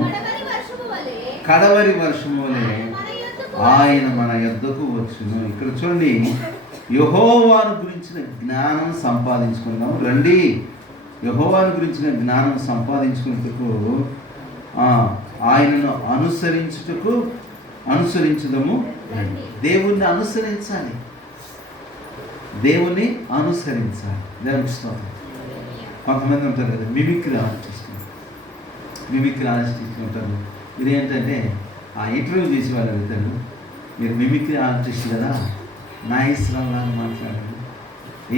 కడవరి వర్షము వలె ఆయన మన యొద్దకు వచ్చును. ఇక్కడ చూడండి, యెహోవాను గురించిన జ్ఞానం సంపాదించుకుందాం రండి. యెహోవాను గురించిన జ్ఞానం సంపాదించుకునేందుకు ఆయనను అనుసరించుదము. దేవుణ్ణి అనుసరించాలి, దేవుణ్ణి అనుసరించాలి. దేవునికి స్తోత్రం. కొంతమంది ఉంటారు కదా, మిమిక్రీ ఆర్టిస్ట్ ఉంటారు. ఇదేంటంటే ఆ ఇంటర్వ్యూ చేసి వాళ్ళు వెళ్తారు, మీరు మిమిక్రీ ఆర్టిస్ట్ కదా, నాగేశ్వరరావు లాగా మాట్లాడారు,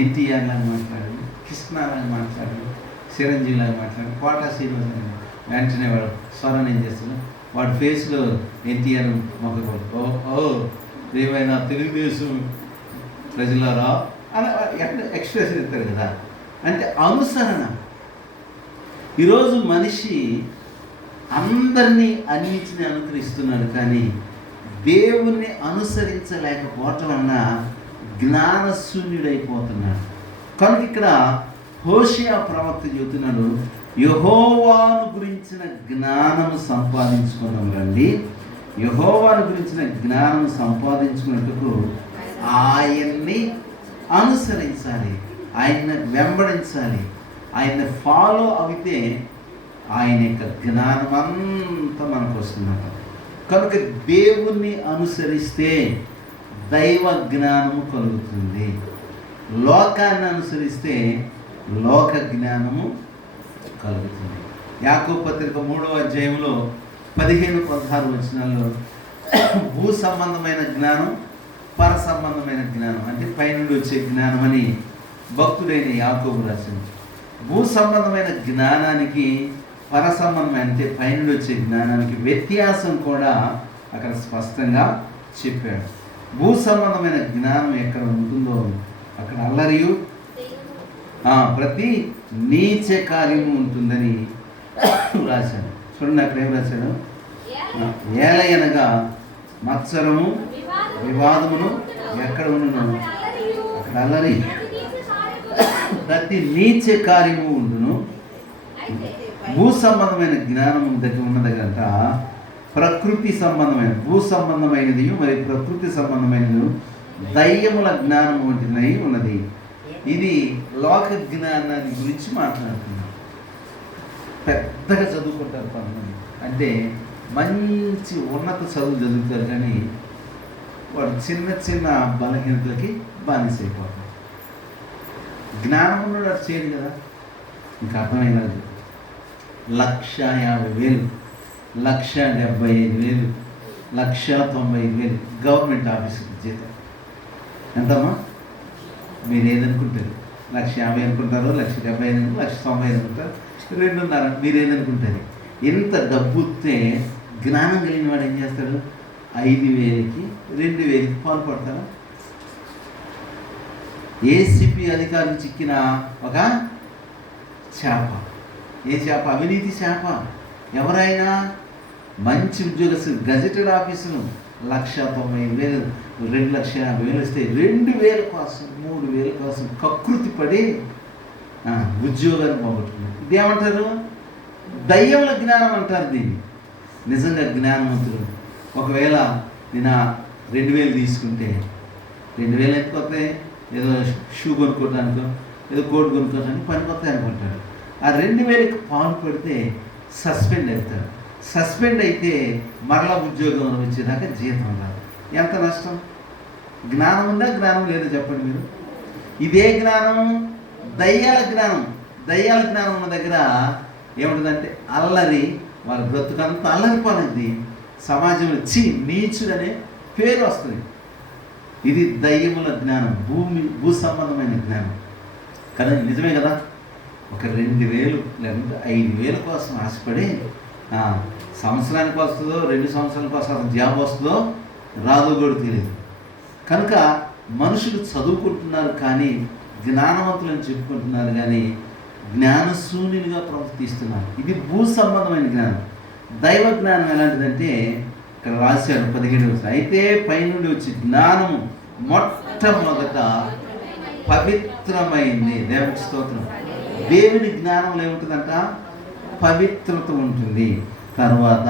ఎన్టీఆర్ లాగా మాట్లాడారు, కృష్ణ లాగా మాట్లాడారు, చిరంజీవి లాగా మాట్లాడారు, కోటా శ్రీనివాస. వెంటనే వాడు స్వరం ఏం చేస్తాడు, వాడి ఫేస్లో ఎన్టీఆర్ మొక్కకూడదు. ఓ ఏమైనా తెలుగుదేశం ప్రజలారా అని ఎక్స్ప్రెషన్ ఇస్తారు కదా. అంటే అనుసరణ. ఈరోజు మనిషి అందరినీ అన్నిటిని అనుకరిస్తున్నాడు, కానీ దేవుణ్ణి అనుసరించలేకపోవటం వలన జ్ఞానశూన్యుడైపోతున్నాడు. కనుక ఇక్కడ హోషేయ ప్రవక్త చెబుతున్నాడు, యెహోవాను గురించిన జ్ఞానము సంపాదించుకున్నాం రండి. యెహోవాను గురించిన జ్ఞానం సంపాదించుకున్నట్టుకు ఆయన్ని అనుసరించాలి, ఆయన్ని వెంబడించాలి. ఆయన్ని ఫాలో అయితే ఆయన యొక్క జ్ఞానం అంతా మనకు వస్తుందట. కనుక దేవుణ్ణి అనుసరిస్తే దైవ జ్ఞానము కలుగుతుంది, లోకాన్ని అనుసరిస్తే లోక జ్ఞానము కలుగుతుంది. యాకోబు పత్రిక 3వ అధ్యాయంలో 15-16 వచనాల్లో భూ సంబంధమైన జ్ఞానం, పర సంబంధమైన జ్ఞానం, అంటే పైనుండి వచ్చే జ్ఞానం అని భక్తుడైన యాకోబు రాసింది. భూ సంబంధమైన జ్ఞానానికి, పర సంబంధమైన అంటే పైనుండి వచ్చే జ్ఞానానికి వ్యత్యాసం కూడా అక్కడ స్పష్టంగా చెప్పాడు. భూ సంబంధమైన జ్ఞానం ఎక్కడ ఉంటుందో అక్కడ అల్లరియు ప్రతి నీచ కార్యము ఉంటుందని రాశాడు. చూడండి అక్కడ ఏం రాశాడు, ఏలయనగా మత్సరము వివాదమును ఎక్కడ ఉండును అక్కడ అల్లరి, ప్రతి నీచ కార్యము ఉండును. భూ సంబంధమైన జ్ఞానం దగ్గర ఉన్న దగ్గర ప్రకృతి సంబంధమైన, భూ సంబంధమైనది మరి ప్రకృతి సంబంధమైనది దయ్యముల జ్ఞానం వంటినై ఉన్నది. ఇది లోక జ్ఞానాన్ని గురించి మాట్లాడుతున్నాం. పెద్దగా చదువుకుంటారు కొంతమంది, అంటే మంచి ఉన్నత చదువు చదువుతారు, కానీ వాడు చిన్న చిన్న బలహీనతలకి బానిసైపోతారు. జ్ఞానం ఉన్నాడు అది చేయదు కదా. ఇంకా అర్థమైనది 1,50,000, 1,75,000, 1,95,000 గవర్నమెంట్ ఆఫీసుకి జీతం. ఎంతమ్మా? మీరు ఏదనుకుంటారు? 1,50,000 అనుకుంటారు, 1,70,000, 1,90,000 అనుకుంటారు, 2,500. మీరు ఏదనుకుంటారు? ఎంత డబ్బు వస్తే జ్ఞానం కలిగిన వాడు ఏం చేస్తాడు? 5,000కి 2,000కి పాల్పడతారా? ఏసీపీ అధికారులు చిక్కిన ఒక చేప, ఏ చేప? అవినీతి చేప. ఎవరైనా మంచి ఉద్యోగస్తులు, గజెటెడ్ ఆఫీసులు 1,90,000, 2,50,000 వస్తే 2,000 కోసం, 3,000 కోసం కకృతి పడి ఉద్యోగాన్ని పోగొట్టుకున్నారు. ఇదేమంటారు? దయ్యముల జ్ఞానం అంటారు దీన్ని. నిజంగా జ్ఞానవంతులు ఒకవేళ నేను 2,000 తీసుకుంటే 2,000 ఎందుకు వస్తాయి? ఏదో షూ కొనుక్కోవడానికో ఏదో కోట్ కొనుక్కోవడానికి పనికొస్తాయి అనుకుంటాడు. ఆ 2,000కి పాల్పడితే సస్పెండ్ అవుతారు. సస్పెండ్ అయితే మరలా ఉద్యోగం వచ్చేదాకా జీతం రాదు. ఎంత నష్టం! జ్ఞానం ఉందా, జ్ఞానం లేదో చెప్పండి మీరు. ఇదే జ్ఞానం దయ్యాల జ్ఞానం. దయ్యాల జ్ఞానం ఉన్న దగ్గర ఏముంటుందంటే అల్లరి, వాళ్ళ బ్రతుకంతా అల్లరిపోయింది. సమాజంలో నీచుడనే పేరు వస్తుంది. ఇది దయ్యముల జ్ఞానం, భూ సంబంధమైన జ్ఞానం కదా. నిజమే కదా. ఒక 2,000 లేకపోతే 5,000 కోసం ఆశపడి సంవత్సరానికి వస్తుందో 2 సంవత్సరాలకు అసలు జాబ్ వస్తుందో రాదో కూడా తెలియదు. కనుక మనుషులు చదువుకుంటున్నారు కానీ జ్ఞానవంతులని చెప్పుకుంటున్నారు, కానీ జ్ఞానశూన్యునిగా ప్రవర్తిస్తున్నారు. ఇది భూ సంబంధమైన జ్ఞానం. దైవ జ్ఞానం ఎలాంటిదంటే ఇక్కడ రాశాడు 17వ. అయితే పైనుండి వచ్చి జ్ఞానము మొట్టమొదట పవిత్రమైంది. దేవునికి స్తోత్రం. దేవుని జ్ఞానంలో ఏముంటుందంట? పవిత్రత ఉంటుంది. తర్వాత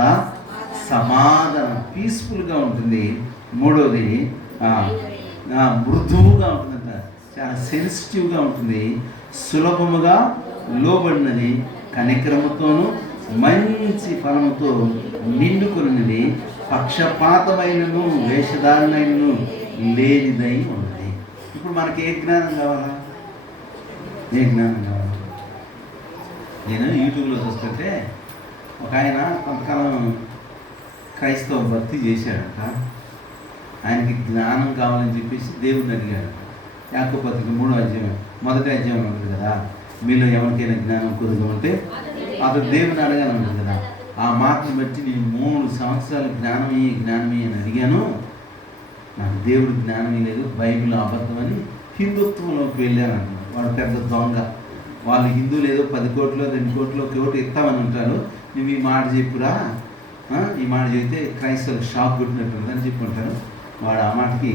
సమాధానం, పీస్ఫుల్గా ఉంటుంది. మూడోది మృదువుగా ఉంటుందంట, చాలా సెన్సిటివ్గా ఉంటుంది. సులభముగా లోబడినది, కనికరముతోనూ మంచి ఫలముతో నిండుకున్నది, పక్షపాతమైనను వేషధారణైనను లేనిదై ఉన్నది. ఇప్పుడు మనకి ఏ జ్ఞానం కావాలా? ఏ జ్ఞానం కావాలా? నేను యూట్యూబ్లో చూస్తుంటే ఒక ఆయన కొంతకాలం క్రైస్తవ భక్తి చేశాడట. ఆయనకి జ్ఞానం కావాలని చెప్పేసి దేవుడిని అడిగాడు. యాకోబు పత్రిక 3వ అధ్యాయం 1వ అధ్యాయం ఉంటుంది కదా, మీలో ఎవరికైనా జ్ఞానం కొద్దిగా ఉంటే అతడు దేవుని అడగాలని ఉంటుంది కదా. ఆ మాటను బట్టి నేను 3 సంవత్సరాలు జ్ఞానమే అని అడిగాను. నాకు దేవుడు జ్ఞానమే లేదు, బైబిల్ అబద్ధం అని హిందుత్వంలోకి వెళ్ళాను అంటున్నాడు. వాడు పెద్ద దొంగ. వాళ్ళు హిందువులు ఏదో 10 కోట్లు 2 కోట్లు ఒకటి ఇస్తామని ఉంటారు. నువ్వు ఈ మాట చెప్పురా, ఈ మాట చెప్తే క్రైస్తవులకు షాక్ కొట్టినట్టు అని చెప్పి ఉంటారు. వాడు ఆ మాటకి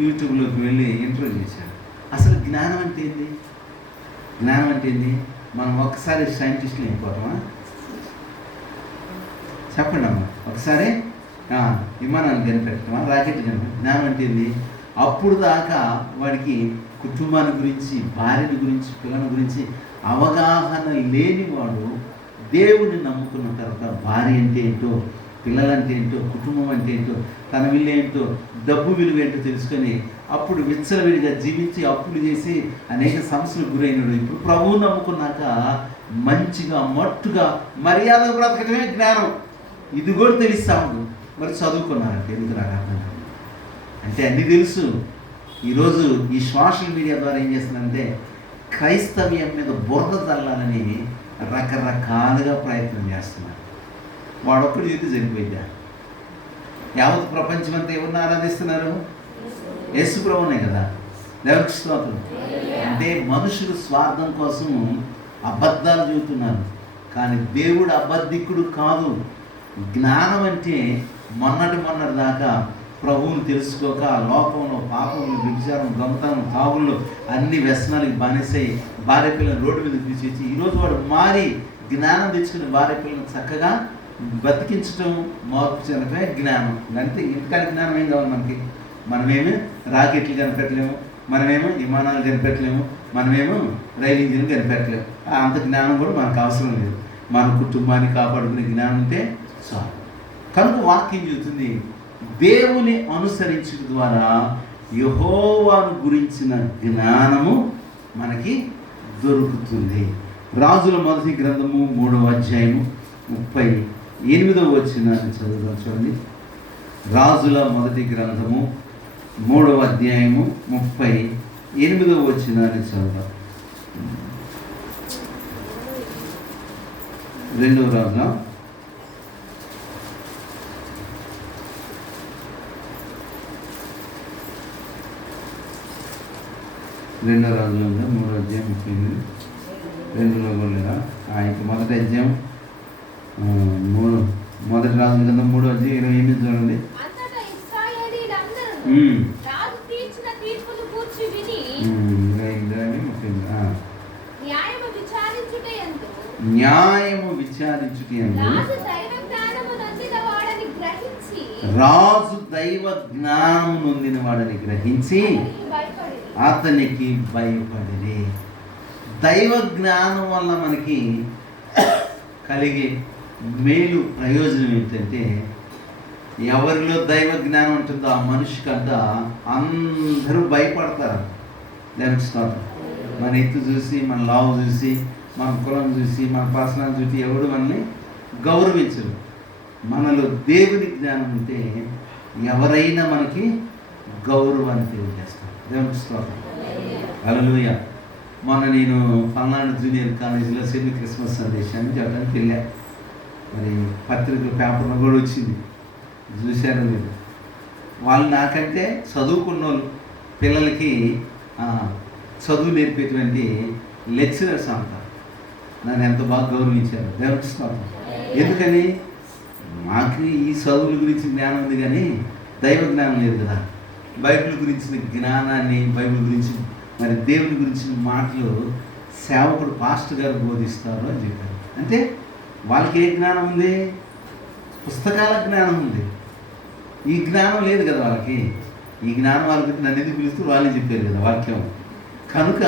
యూట్యూబ్లోకి వెళ్ళి ఇంటర్వ్యూ చేశాడు. అసలు జ్ఞానం అంటే ఏంది? జ్ఞానం అంటే ఏంది? మనం ఒకసారి సైంటిస్టులు అయిపోతామా? చెప్పండి అమ్మ. ఒకసారి విమానాలు కనిపెట్టమా, రాకెట్లు కనిపెట్టమా? జ్ఞానం అంటే ఏంది? అప్పుడు దాకా వాడికి కుటుంబాన్ని గురించి, భార్యని గురించి, పిల్లల గురించి అవగాహన లేనివాడు దేవుని నమ్ముకున్న తర్వాత భార్య అంటే ఏంటో, పిల్లలంటే ఏంటో, కుటుంబం అంటే ఏంటో, తన విలువ ఏంటో, డబ్బు విలువ ఏంటో తెలుసుకొని అప్పుడు విచ్చలవిడిగా జీవించి అప్పులు చేసి అనేక సమస్యలకు గురైనడు. ఇప్పుడు ప్రభువు నమ్ముకున్నాక మంచిగా మట్టుగా మర్యాద బ్రతకటమే జ్ఞానం. ఇది కూడా తెలుస్తా ఉంది. మరి చదువుకున్నారంటే ఎందుకు నాకు అర్థం కాదు. అంటే అన్నీ తెలుసు. ఈరోజు ఈ సోషల్ మీడియా ద్వారా ఏం చేస్తుందంటే క్రైస్తవ్యం మీద బురద చల్లాలని రకరకాలుగా ప్రయత్నం చేస్తున్నారు. వాడొక్కడు చూస్తే సరిపోయిందా? యావత్ ప్రపంచం అంతా ఎవరిని ఆరాధిస్తున్నారు? యేసు ప్రభువునే కదా. దేవునికి స్తోత్రం. అంటే మనుషులు స్వార్థం కోసం అబద్ధాలు చెబుతున్నారు, కానీ దేవుడు అబద్ధికుడు కాదు. జ్ఞానం అంటే మొన్నటి దాకా ప్రభువుని తెలుసుకోక లోకంలో పాపములు, వ్యభిచారం, దొంగతనం, తాగుళ్ళు అన్ని వ్యసనాలకి బానిసై భార్య పిల్లలు రోడ్డు మీద తీసుకొచ్చి ఈరోజు వాడు మారి జ్ఞానం తెచ్చుకుని భార్య పిల్లలను చక్కగా బతికించడం, మార్పు చెందటమే జ్ఞానం. అంటే ఇంతకాని జ్ఞానం ఏం కావాలి మనకి? మనమేమో రాకెట్లు కనిపెట్టలేము, మనమేమో విమానాలు కనిపెట్టలేము, మనమేమో రైలు ఇంజిన్లు కనిపెట్టలేము. అంత జ్ఞానం కూడా మనకు అవసరం లేదు. మన కుటుంబాన్ని కాపాడుకునే జ్ఞానం ఉంటే చాలు. కనుక వాక్యం చెబుతుంది, దేవుని అనుసరించడం ద్వారా యెహోవాను గురించిన జ్ఞానము మనకి దొరుకుతుంది. రాజుల మొదటి గ్రంథము 3వ అధ్యాయము 38వ వచనాన్ని చదువుదాం. చూడండి. రాజుల మొదటి గ్రంథము 3వ అధ్యాయము 38వ వచనాన్ని చదువుదాం. 2వ రాజుల 2వ రాజుల 3వ అధ్యాయం 38, 2లో కూడా ఇంకా మొదటి అధ్యాయం మొదటి రాజుల గ్రంథం 3వ అధ్యాయం 28 చూడండి. న్యాయము విచారించుటయందు రాజు దైవ జ్ఞానము నొందిన వాడని గ్రహించి అతనికి భయపడిరి. దైవ జ్ఞానం వల్ల మనకి కలిగే మేలు ప్రయోజనం ఏంటంటే, ఎవరిలో దైవ జ్ఞానం ఉంటుందో ఆ మనిషికంతా అందరూ భయపడతారు. దేవునికి స్తోత్రం. మన ఎత్తు చూసి, మన లావు చూసి, మన కులం చూసి, మన పర్సనల్ చూసి ఎవడు మనల్ని గౌరవించరు. మనలో దేవుని జ్ఞానం ఉంటే ఎవరైనా మనకి గౌరవాన్ని తెలియజేస్తారు. దేవునికి స్తోత్రం. హల్లెలూయా. మొన్న నేను పల్నాడు జూనియర్ కాలేజీలో సెమీ క్రిస్మస్ సందేశాన్ని చెప్పడానికి వెళ్ళా. మరి పత్రిక పేపర్లో కూడా వచ్చింది, చూశారు మీరు. వాళ్ళు నాకంటే చదువుకున్న వాళ్ళు, పిల్లలకి చదువు నేర్పేటువంటి లెక్చరర్స్ అంటారు. నన్ను ఎంత బాగా గౌరవించారు. దేవునికి స్తోత్రం. ఎందుకని? మాకు ఈ చదువుల గురించి జ్ఞానం ఉంది కానీ దైవ జ్ఞానం లేదు కదా. బైబిల్ గురించిన జ్ఞానాన్ని, బైబిల్ గురించి మరి దేవుని గురించిన మాటలు సేవకుడు పాస్టర్ గారు బోధిస్తారు అని చెప్పారు. అంటే వాళ్ళకి ఏ జ్ఞానం ఉంది? పుస్తకాల జ్ఞానం ఉంది. ఈ జ్ఞానం లేదు కదా వాళ్ళకి. ఈ జ్ఞానం వాళ్ళకి నన్ను ఎందుకు పిలుస్తూ వాళ్ళే చెప్పారు కదా వాక్యం. కనుక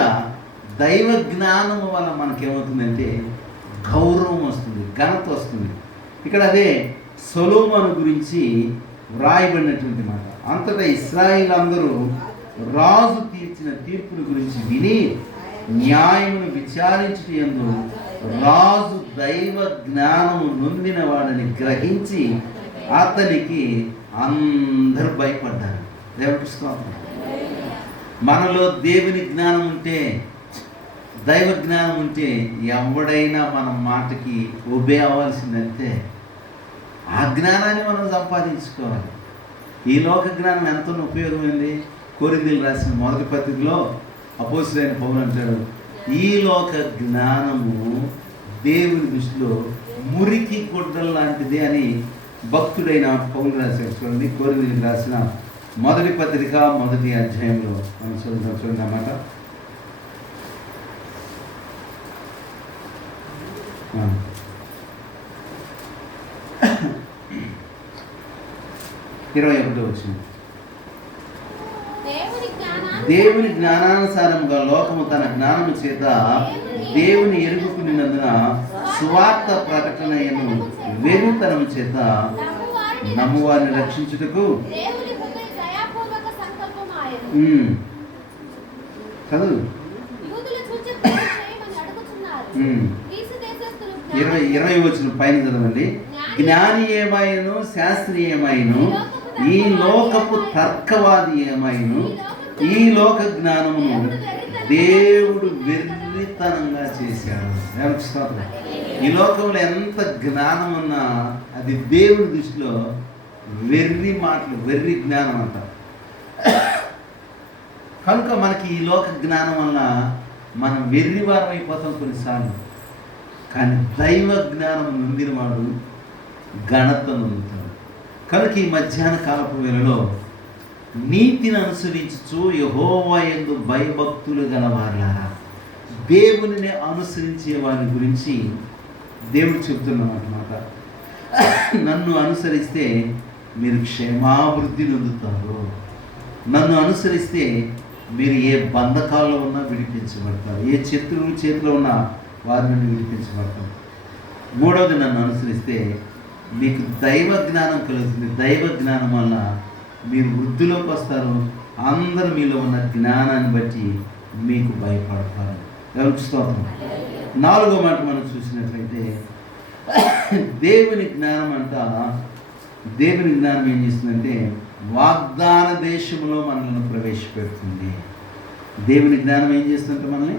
దైవ జ్ఞానం వల్ల మనకేమవుతుందంటే గౌరవం వస్తుంది, ఘనత వస్తుంది. ఇక్కడ అదే సొలొమోను గురించి వ్రాయబడినటువంటి మాట. అంతటా ఇశ్రాయేలు అందరూ రాజు తీర్చిన తీర్పుని గురించి విని న్యాయమును విచారించుటయందు రాజు దైవ జ్ఞానము నొందిన వాడని గ్రహించి అతనికి అందరూ భయపడ్డారు. దేవునికి స్తోత్రం. మనలో దేవుని జ్ఞానం ఉంటే, దైవ జ్ఞానం ఉంటే ఎవడైనా మన మాటకి ఒబే అవ్వాల్సిందంటే ఆ జ్ఞానాన్ని మనం సంపాదించుకోవాలి. ఈ లోక జ్ఞానం ఎంతో ఉపయోగమైంది. కొరింథీయులకు రాసిన మొదటి పత్రికలో అపోస్తలుడైన పౌలు అంటాడు, ఈ లోక జ్ఞానము దేవుని దృష్టిలో మురికి గుడ్డల లాంటిది అని భక్తుడైన పౌలు రాశాడు. చూడండి, కొరింథీయులకు రాసిన మొదటి పత్రిక 1వ అధ్యాయంలో మనం చూడండి అన్నమాట. ఇరవై 21 వచ్చింది. దేవుని జ్ఞానానుసారముగా లోకము తన జ్ఞానము చేత దేవుని ఎరుగుకునినందున సువార్త ప్రకటనను వెర్రితనము చేత నమ్మువారిని రక్షించుటకు చదువు 20 వచ్చిన పైన చదవండి. జ్ఞాని ఏమైను, శాస్త్రి ఏమైను, ఈ లోకపు తర్కవాది ఏమైను, ఈ లోక జ్ఞానమును దేవుడు వెర్రితనంగా చేశాడు. ఈ లోకంలో ఎంత జ్ఞానం ఉన్నా అది దేవుడి దృష్టిలో వెర్రి మాటలు, వెర్రి జ్ఞానం అంట. కనుక మనకి ఈ లోక జ్ఞానం వల్ల మనం వెర్రివారం అయిపోతాం కొన్నిసార్లు. కానీ దైవ జ్ఞానం నొందిన వాడు ఘనత నొందుతాడు. కనుక ఈ మధ్యాహ్న కాలపు వేళలో నీతిని అనుసరించు యెహోవా యందు భయభక్తులు గలవారులారా, దేవునిని అనుసరించే వారి గురించి దేవుడు చెబుతున్నమాట. నన్ను అనుసరిస్తే మీరు క్షేమాభివృద్ధి నొందుతారు. నన్ను అనుసరిస్తే మీరు ఏ బంధకాల్లో ఉన్నా విడిపించబడతారు, ఏ శత్రువుల చేతిలో ఉన్నా వారి నుండి విడిపించబడతారు. మూడవది, నన్ను అనుసరిస్తే మీకు దైవ జ్ఞానం కలుగుతుంది. దైవ జ్ఞానం వల్ల మీరు వృద్ధిలోకి వస్తారు. అందరూ మీలో ఉన్న జ్ఞానాన్ని బట్టి మీకు భయపడతారు. ఎవరికి స్తోత్రం. 4వ మాట మనం చూసినట్లయితే దేవుని జ్ఞానం అంట. దేవుని జ్ఞానం ఏం చేస్తుందంటే వాగ్దాన దేశంలో మనల్ని ప్రవేశపెడుతుంది. దేవుని జ్ఞానం ఏం చేస్తుంటే మనల్ని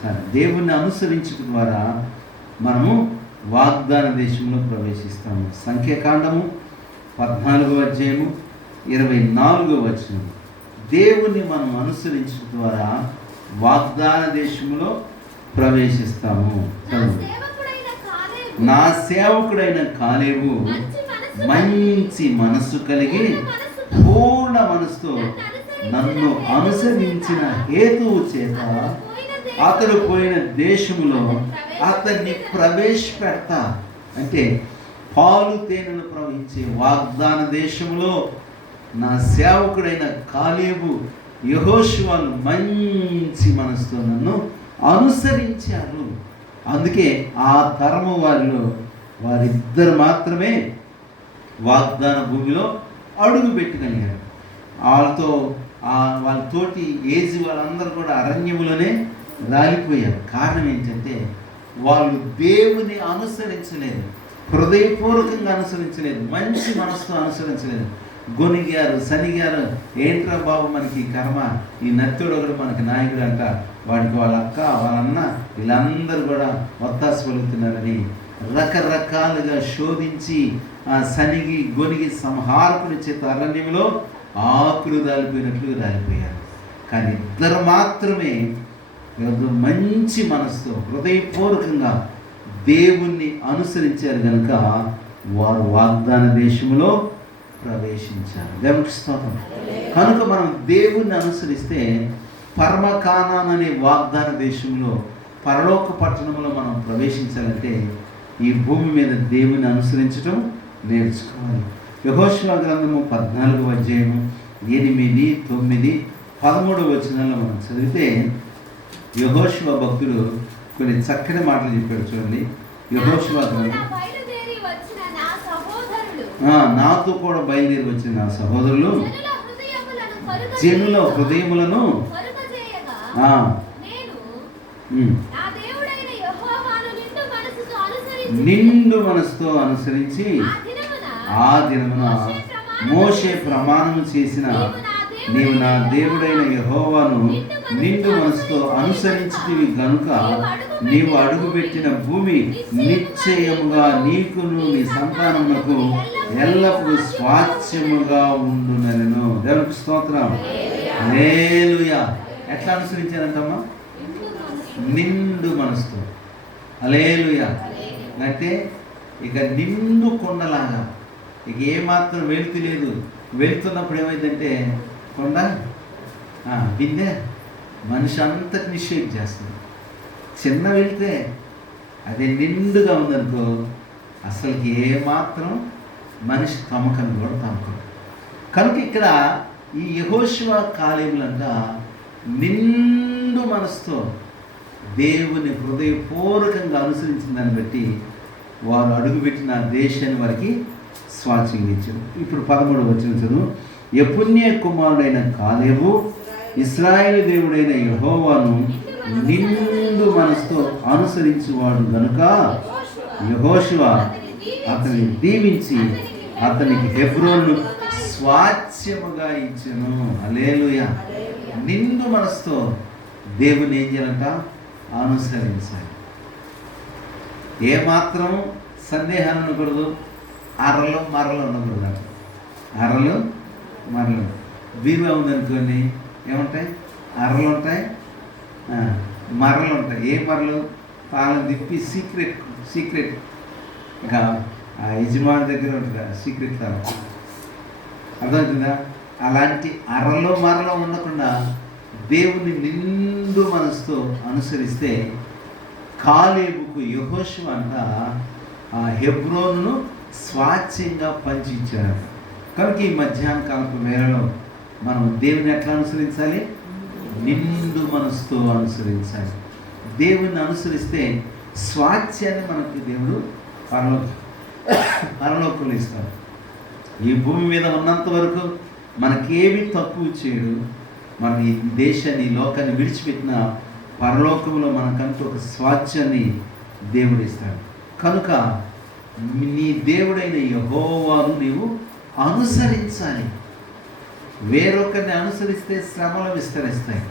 సరే దేవుణ్ణి అనుసరించడం ద్వారా మనము వాగ్దాన దేశంలో ప్రవేశిస్తాము. సంఖ్యాకాండము 14వ అధ్యాయము 24వ వచనం. దేవుణ్ణి మనం అనుసరించడం ద్వారా వాగ్దాన దేశంలో ప్రవేశిస్తాము. నా సేవకుడైన కాలేబు మంచి మనస్సు కలిగి పూర్ణ మనసుతో నన్ను అనుసరించిన హేతువు చేత అతడు పోయిన దేశములో అతన్ని ప్రవేశపెడతా. అంటే పాలు తేనెలు ప్రవహించే వాగ్దాన దేశంలో నా సేవకుడైన కాలేబు యెహోషువను మంచి మనసుతో నన్ను అనుసరించారు. అందుకే ఆ తరము వారిలో వారిద్దరు మాత్రమే వాగ్దాన భూమిలో అడుగు పెట్టగలిగారు. వాళ్ళతోటి ఏజ్ వాళ్ళందరూ కూడా అరణ్యములోనే రాలిపోయారు. కారణం ఏంటంటే వాళ్ళు దేవుని అనుసరించలేదు, హృదయపూర్వకంగా అనుసరించలేదు, మంచి మనసుతో అనుసరించలేదు. గొనిగారు, సనిగారు. ఏంట్రా బాబు మనకి కర్మ, ఈ నత్తుడు ఒకడు మనకి నాయకుడు అంట, వాడికి వాళ్ళ అక్క వాళ్ళన్న వీళ్ళందరూ కూడా ఒత్తాసు పలుకుతున్నారని రకరకాలుగా శోధించి ఆ సనిగి గొనిగి సంహారకుని చేత అరణ్యంలో ఆకులు రాలిపోయినట్లు రాలిపోయారు. కానీ ఇద్దరు మాత్రమే మంచి మనసుతో హృదయపూర్వకంగా దేవుణ్ణి అనుసరించారు కనుక వారు వాగ్దాన దేశంలో ప్రవేశించాలి. దేవునికి స్తోత్రం. కనుక మనం దేవుణ్ణి అనుసరిస్తే పరమ కానాన్ అనే వాగ్దాన దేశంలో పరలోక పట్టణంలో మనం ప్రవేశించాలంటే ఈ భూమి మీద దేవుని అనుసరించడం నేర్చుకోవాలి. యెహోషువ గ్రంథము 14వ అధ్యాయము 8, 9, 13 వచనాల్లో మనం చదివితే యెహోషువ భక్తుడు కొన్ని చక్కని మాటలు చెప్పాడు. చూడండి, యెహోషువ గ్రంథం, నాతో కూడా బయలుదేరి వచ్చిన నా సహోదరులు జనుల హృదయములను నిండు మనసుతో అనుసరించి ఆ దినమున మోషే ప్రమాణం చేసిన నీవు నా దేవుడైన యెహోవాను నిండు మనసుతో అనుసరించితివి గనుక నీవు అడుగుపెట్టిన భూమి నిశ్చయముగా నీకును నీ సంతానమునకు ఎల్లప్పుడూ స్వాస్థ్యముగా ఉండునెను. దేవునికి స్తోత్రం. హల్లెలూయా. ఎట్లా అనుసరించారంటమ్మా? నిండు మనసుతో. హల్లెలూయా. అంటే ఇక నిండు కొండలాగా, ఇక ఏమాత్రం వెళుతు లేదు. వెళుతున్నప్పుడు ఏమైందంటే కొండ బిందె మనిషి అంతటిని షేక్ చేస్తుంది. చిన్న వెళితే అదే నిండుగా ఉందనుకో అసలుకి ఏమాత్రం మనిషి తమకని కూడా తమకం. కనుక ఇక్కడ ఈ యెహోషువ కాలేబులంట నిండు మనసుతో దేవుని హృదయపూర్వకంగా అనుసరించిన దాన్ని బట్టి వారు అడుగుపెట్టిన దేశాన్ని వారికి స్వాస్థ్యంగా ఇచ్చారు. ఇప్పుడు 13వ వచనం చదువు. యెఫున్నె కుమారుడైన కాలేబు ఇశ్రాయేలు దేవుడైన యెహోవాను నిండు మనసుతో అనుసరించువాడు గనుక యెహోషువ అతన్ని దీవించి అతనికి హెబ్రోను స్వాస్థ్యముగా ఇచ్చెను. హల్లెలూయా. నిండు మనసుతో దేవుని ఏం చేయాలంట? అనుసరించాలి. ఏమాత్రం సందేహాలు ఉండకూడదు. అరలు మరలు ఉండకూడదు అంట. అరలు మరలు. బీమా ఉందనుకోండి, ఏముంటాయి? అరలు ఉంటాయి, మరలు ఉంటాయి. ఏ మరలు? తాళం తిప్పి సీక్రెట్ ఇంకా ఆ యజమాని దగ్గర ఉంటుంది సీక్రెట్ తాళం. అర్థమవుతుందా? అలాంటి అరలో మరలో ఉండకుండా దేవుని నిండు మనసుతో అనుసరిస్తే కాలేబుకు యెహోషువ అంట ఆ హెబ్రోనును స్వాస్థ్యంగా పంచిచ్చారట. కనుక ఈ మధ్యాహ్న కాలపు వేళలో మనం దేవుని ఎట్లా అనుసరించాలి? నిండు మనసుతో అనుసరించాలి. దేవుని అనుసరిస్తే స్వాస్థ్యాన్ని మనకు దేవుడు పరలోకంలో ఇస్తాడు. ఈ భూమి మీద ఉన్నంత వరకు మనకేమి తక్కువ చేయడు. మన ఈ దేశాన్ని, ఈ లోకాన్ని విడిచిపెట్టిన పరలోకంలో మనకంటూ ఒక స్వాస్థ్యాన్ని దేవుడు ఇస్తాడు. కనుక నీ దేవుడైన యెహోవాను నీవు అనుసరించాలి. వేరొకరిని అనుసరిస్తే శ్రమలు విస్తరిస్తాయి.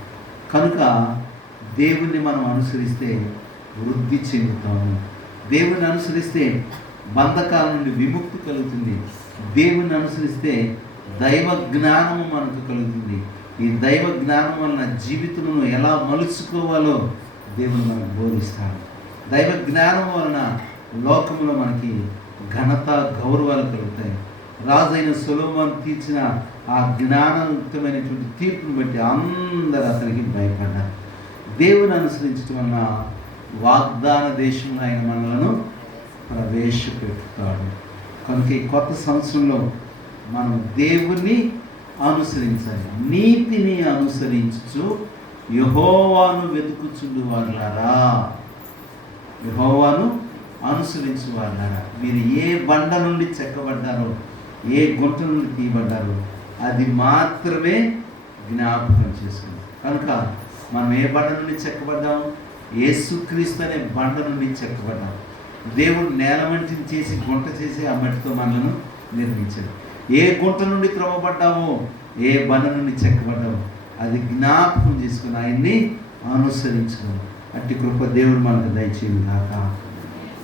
కనుక దేవుణ్ణి మనం అనుసరిస్తే వృద్ధి చెందుతాము. దేవుని అనుసరిస్తే బంధకాల నుండి విముక్తి కలుగుతుంది. దేవుని అనుసరిస్తే దైవ జ్ఞానము మనకు కలుగుతుంది. ఈ దైవ జ్ఞానం వలన జీవితంలో ఎలా మలుచుకోవాలో దేవుడు మనకు బోధిస్తాడు. దైవ జ్ఞానం వలన లోకంలో మనకి ఘనత, గౌరవాలు కలుగుతాయి. రాజైన సొలొమోను తీర్చిన ఆ జ్ఞానయుక్తమైనటువంటి తీర్పును బట్టి అందరూ అతనికి భయపడ్డారు. దేవుని అనుసరించడం వలన వాగ్దాన దేశంలో ఆయన మనలను ప్రవేశపెడతాడు. కనుక ఈ కొత్త సంవత్సరంలో మనం దేవుణ్ణి అనుసరించాలి. నీతిని అనుసరించు యెహోవాను వెతుకుచుండు వారులారా, యెహోవాను అనుసరించు వారులారా. మీరు ఏ బండ నుండి చెక్కబడ్డారో, ఏ గుంట నుండి తీయబడ్డారో అది మాత్రమే జ్ఞాపకం చేసుకోండి. కనుక మనం ఏ బండ నుండి చెక్కబడ్డాము? యేసుక్రీస్తు అనే బండ నుండి చెక్కబడ్డాం. దేవుడు నేల మట్టిని చేసి గుంట చేసి ఆ మట్టితో మనలను నిర్మించాడు. ఏ గుంట నుండి త్రవ్వబడ్డామో, ఏ బండ నుండి చెక్కబడ్డామో అది జ్ఞాపకం చేసుకుని ఆయన్ని అనుసరించడం. అట్టి కృప దేవుడు మనకు దయచేయను కాక.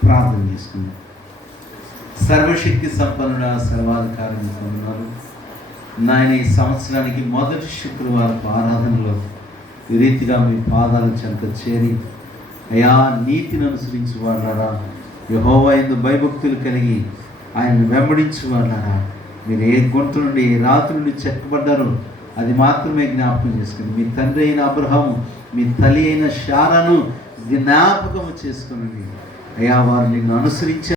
ప్రార్థన చేసుకుందాం. సర్వశక్తి సంపన్నుడ, సర్వాధికారం పొందినారు నాయన, ఈ సంవత్సరానికి మొదటి శుక్రవారపు ఆరాధనలో ఈ రీతిగా మీ పాదాల చెంత చేరి అయా నీతిని అనుసరించి వాళ్ళారా, యెహోవా యందు భయభక్తులు కలిగి ఆయన వెంబడించి వాళ్ళారా, మీరు ఏ గుంట నుండి ఏ రాత్రి నుండి చెక్కబడ్డారో అది మాత్రమే జ్ఞాపకం చేసుకోండి. మీ తండ్రి అయిన అబ్రహాము, మీ తల్లి అయిన శారాను జ్ఞాపకము చేసుకుని, అయ్యా వారు నిన్ను అనుసరించారు.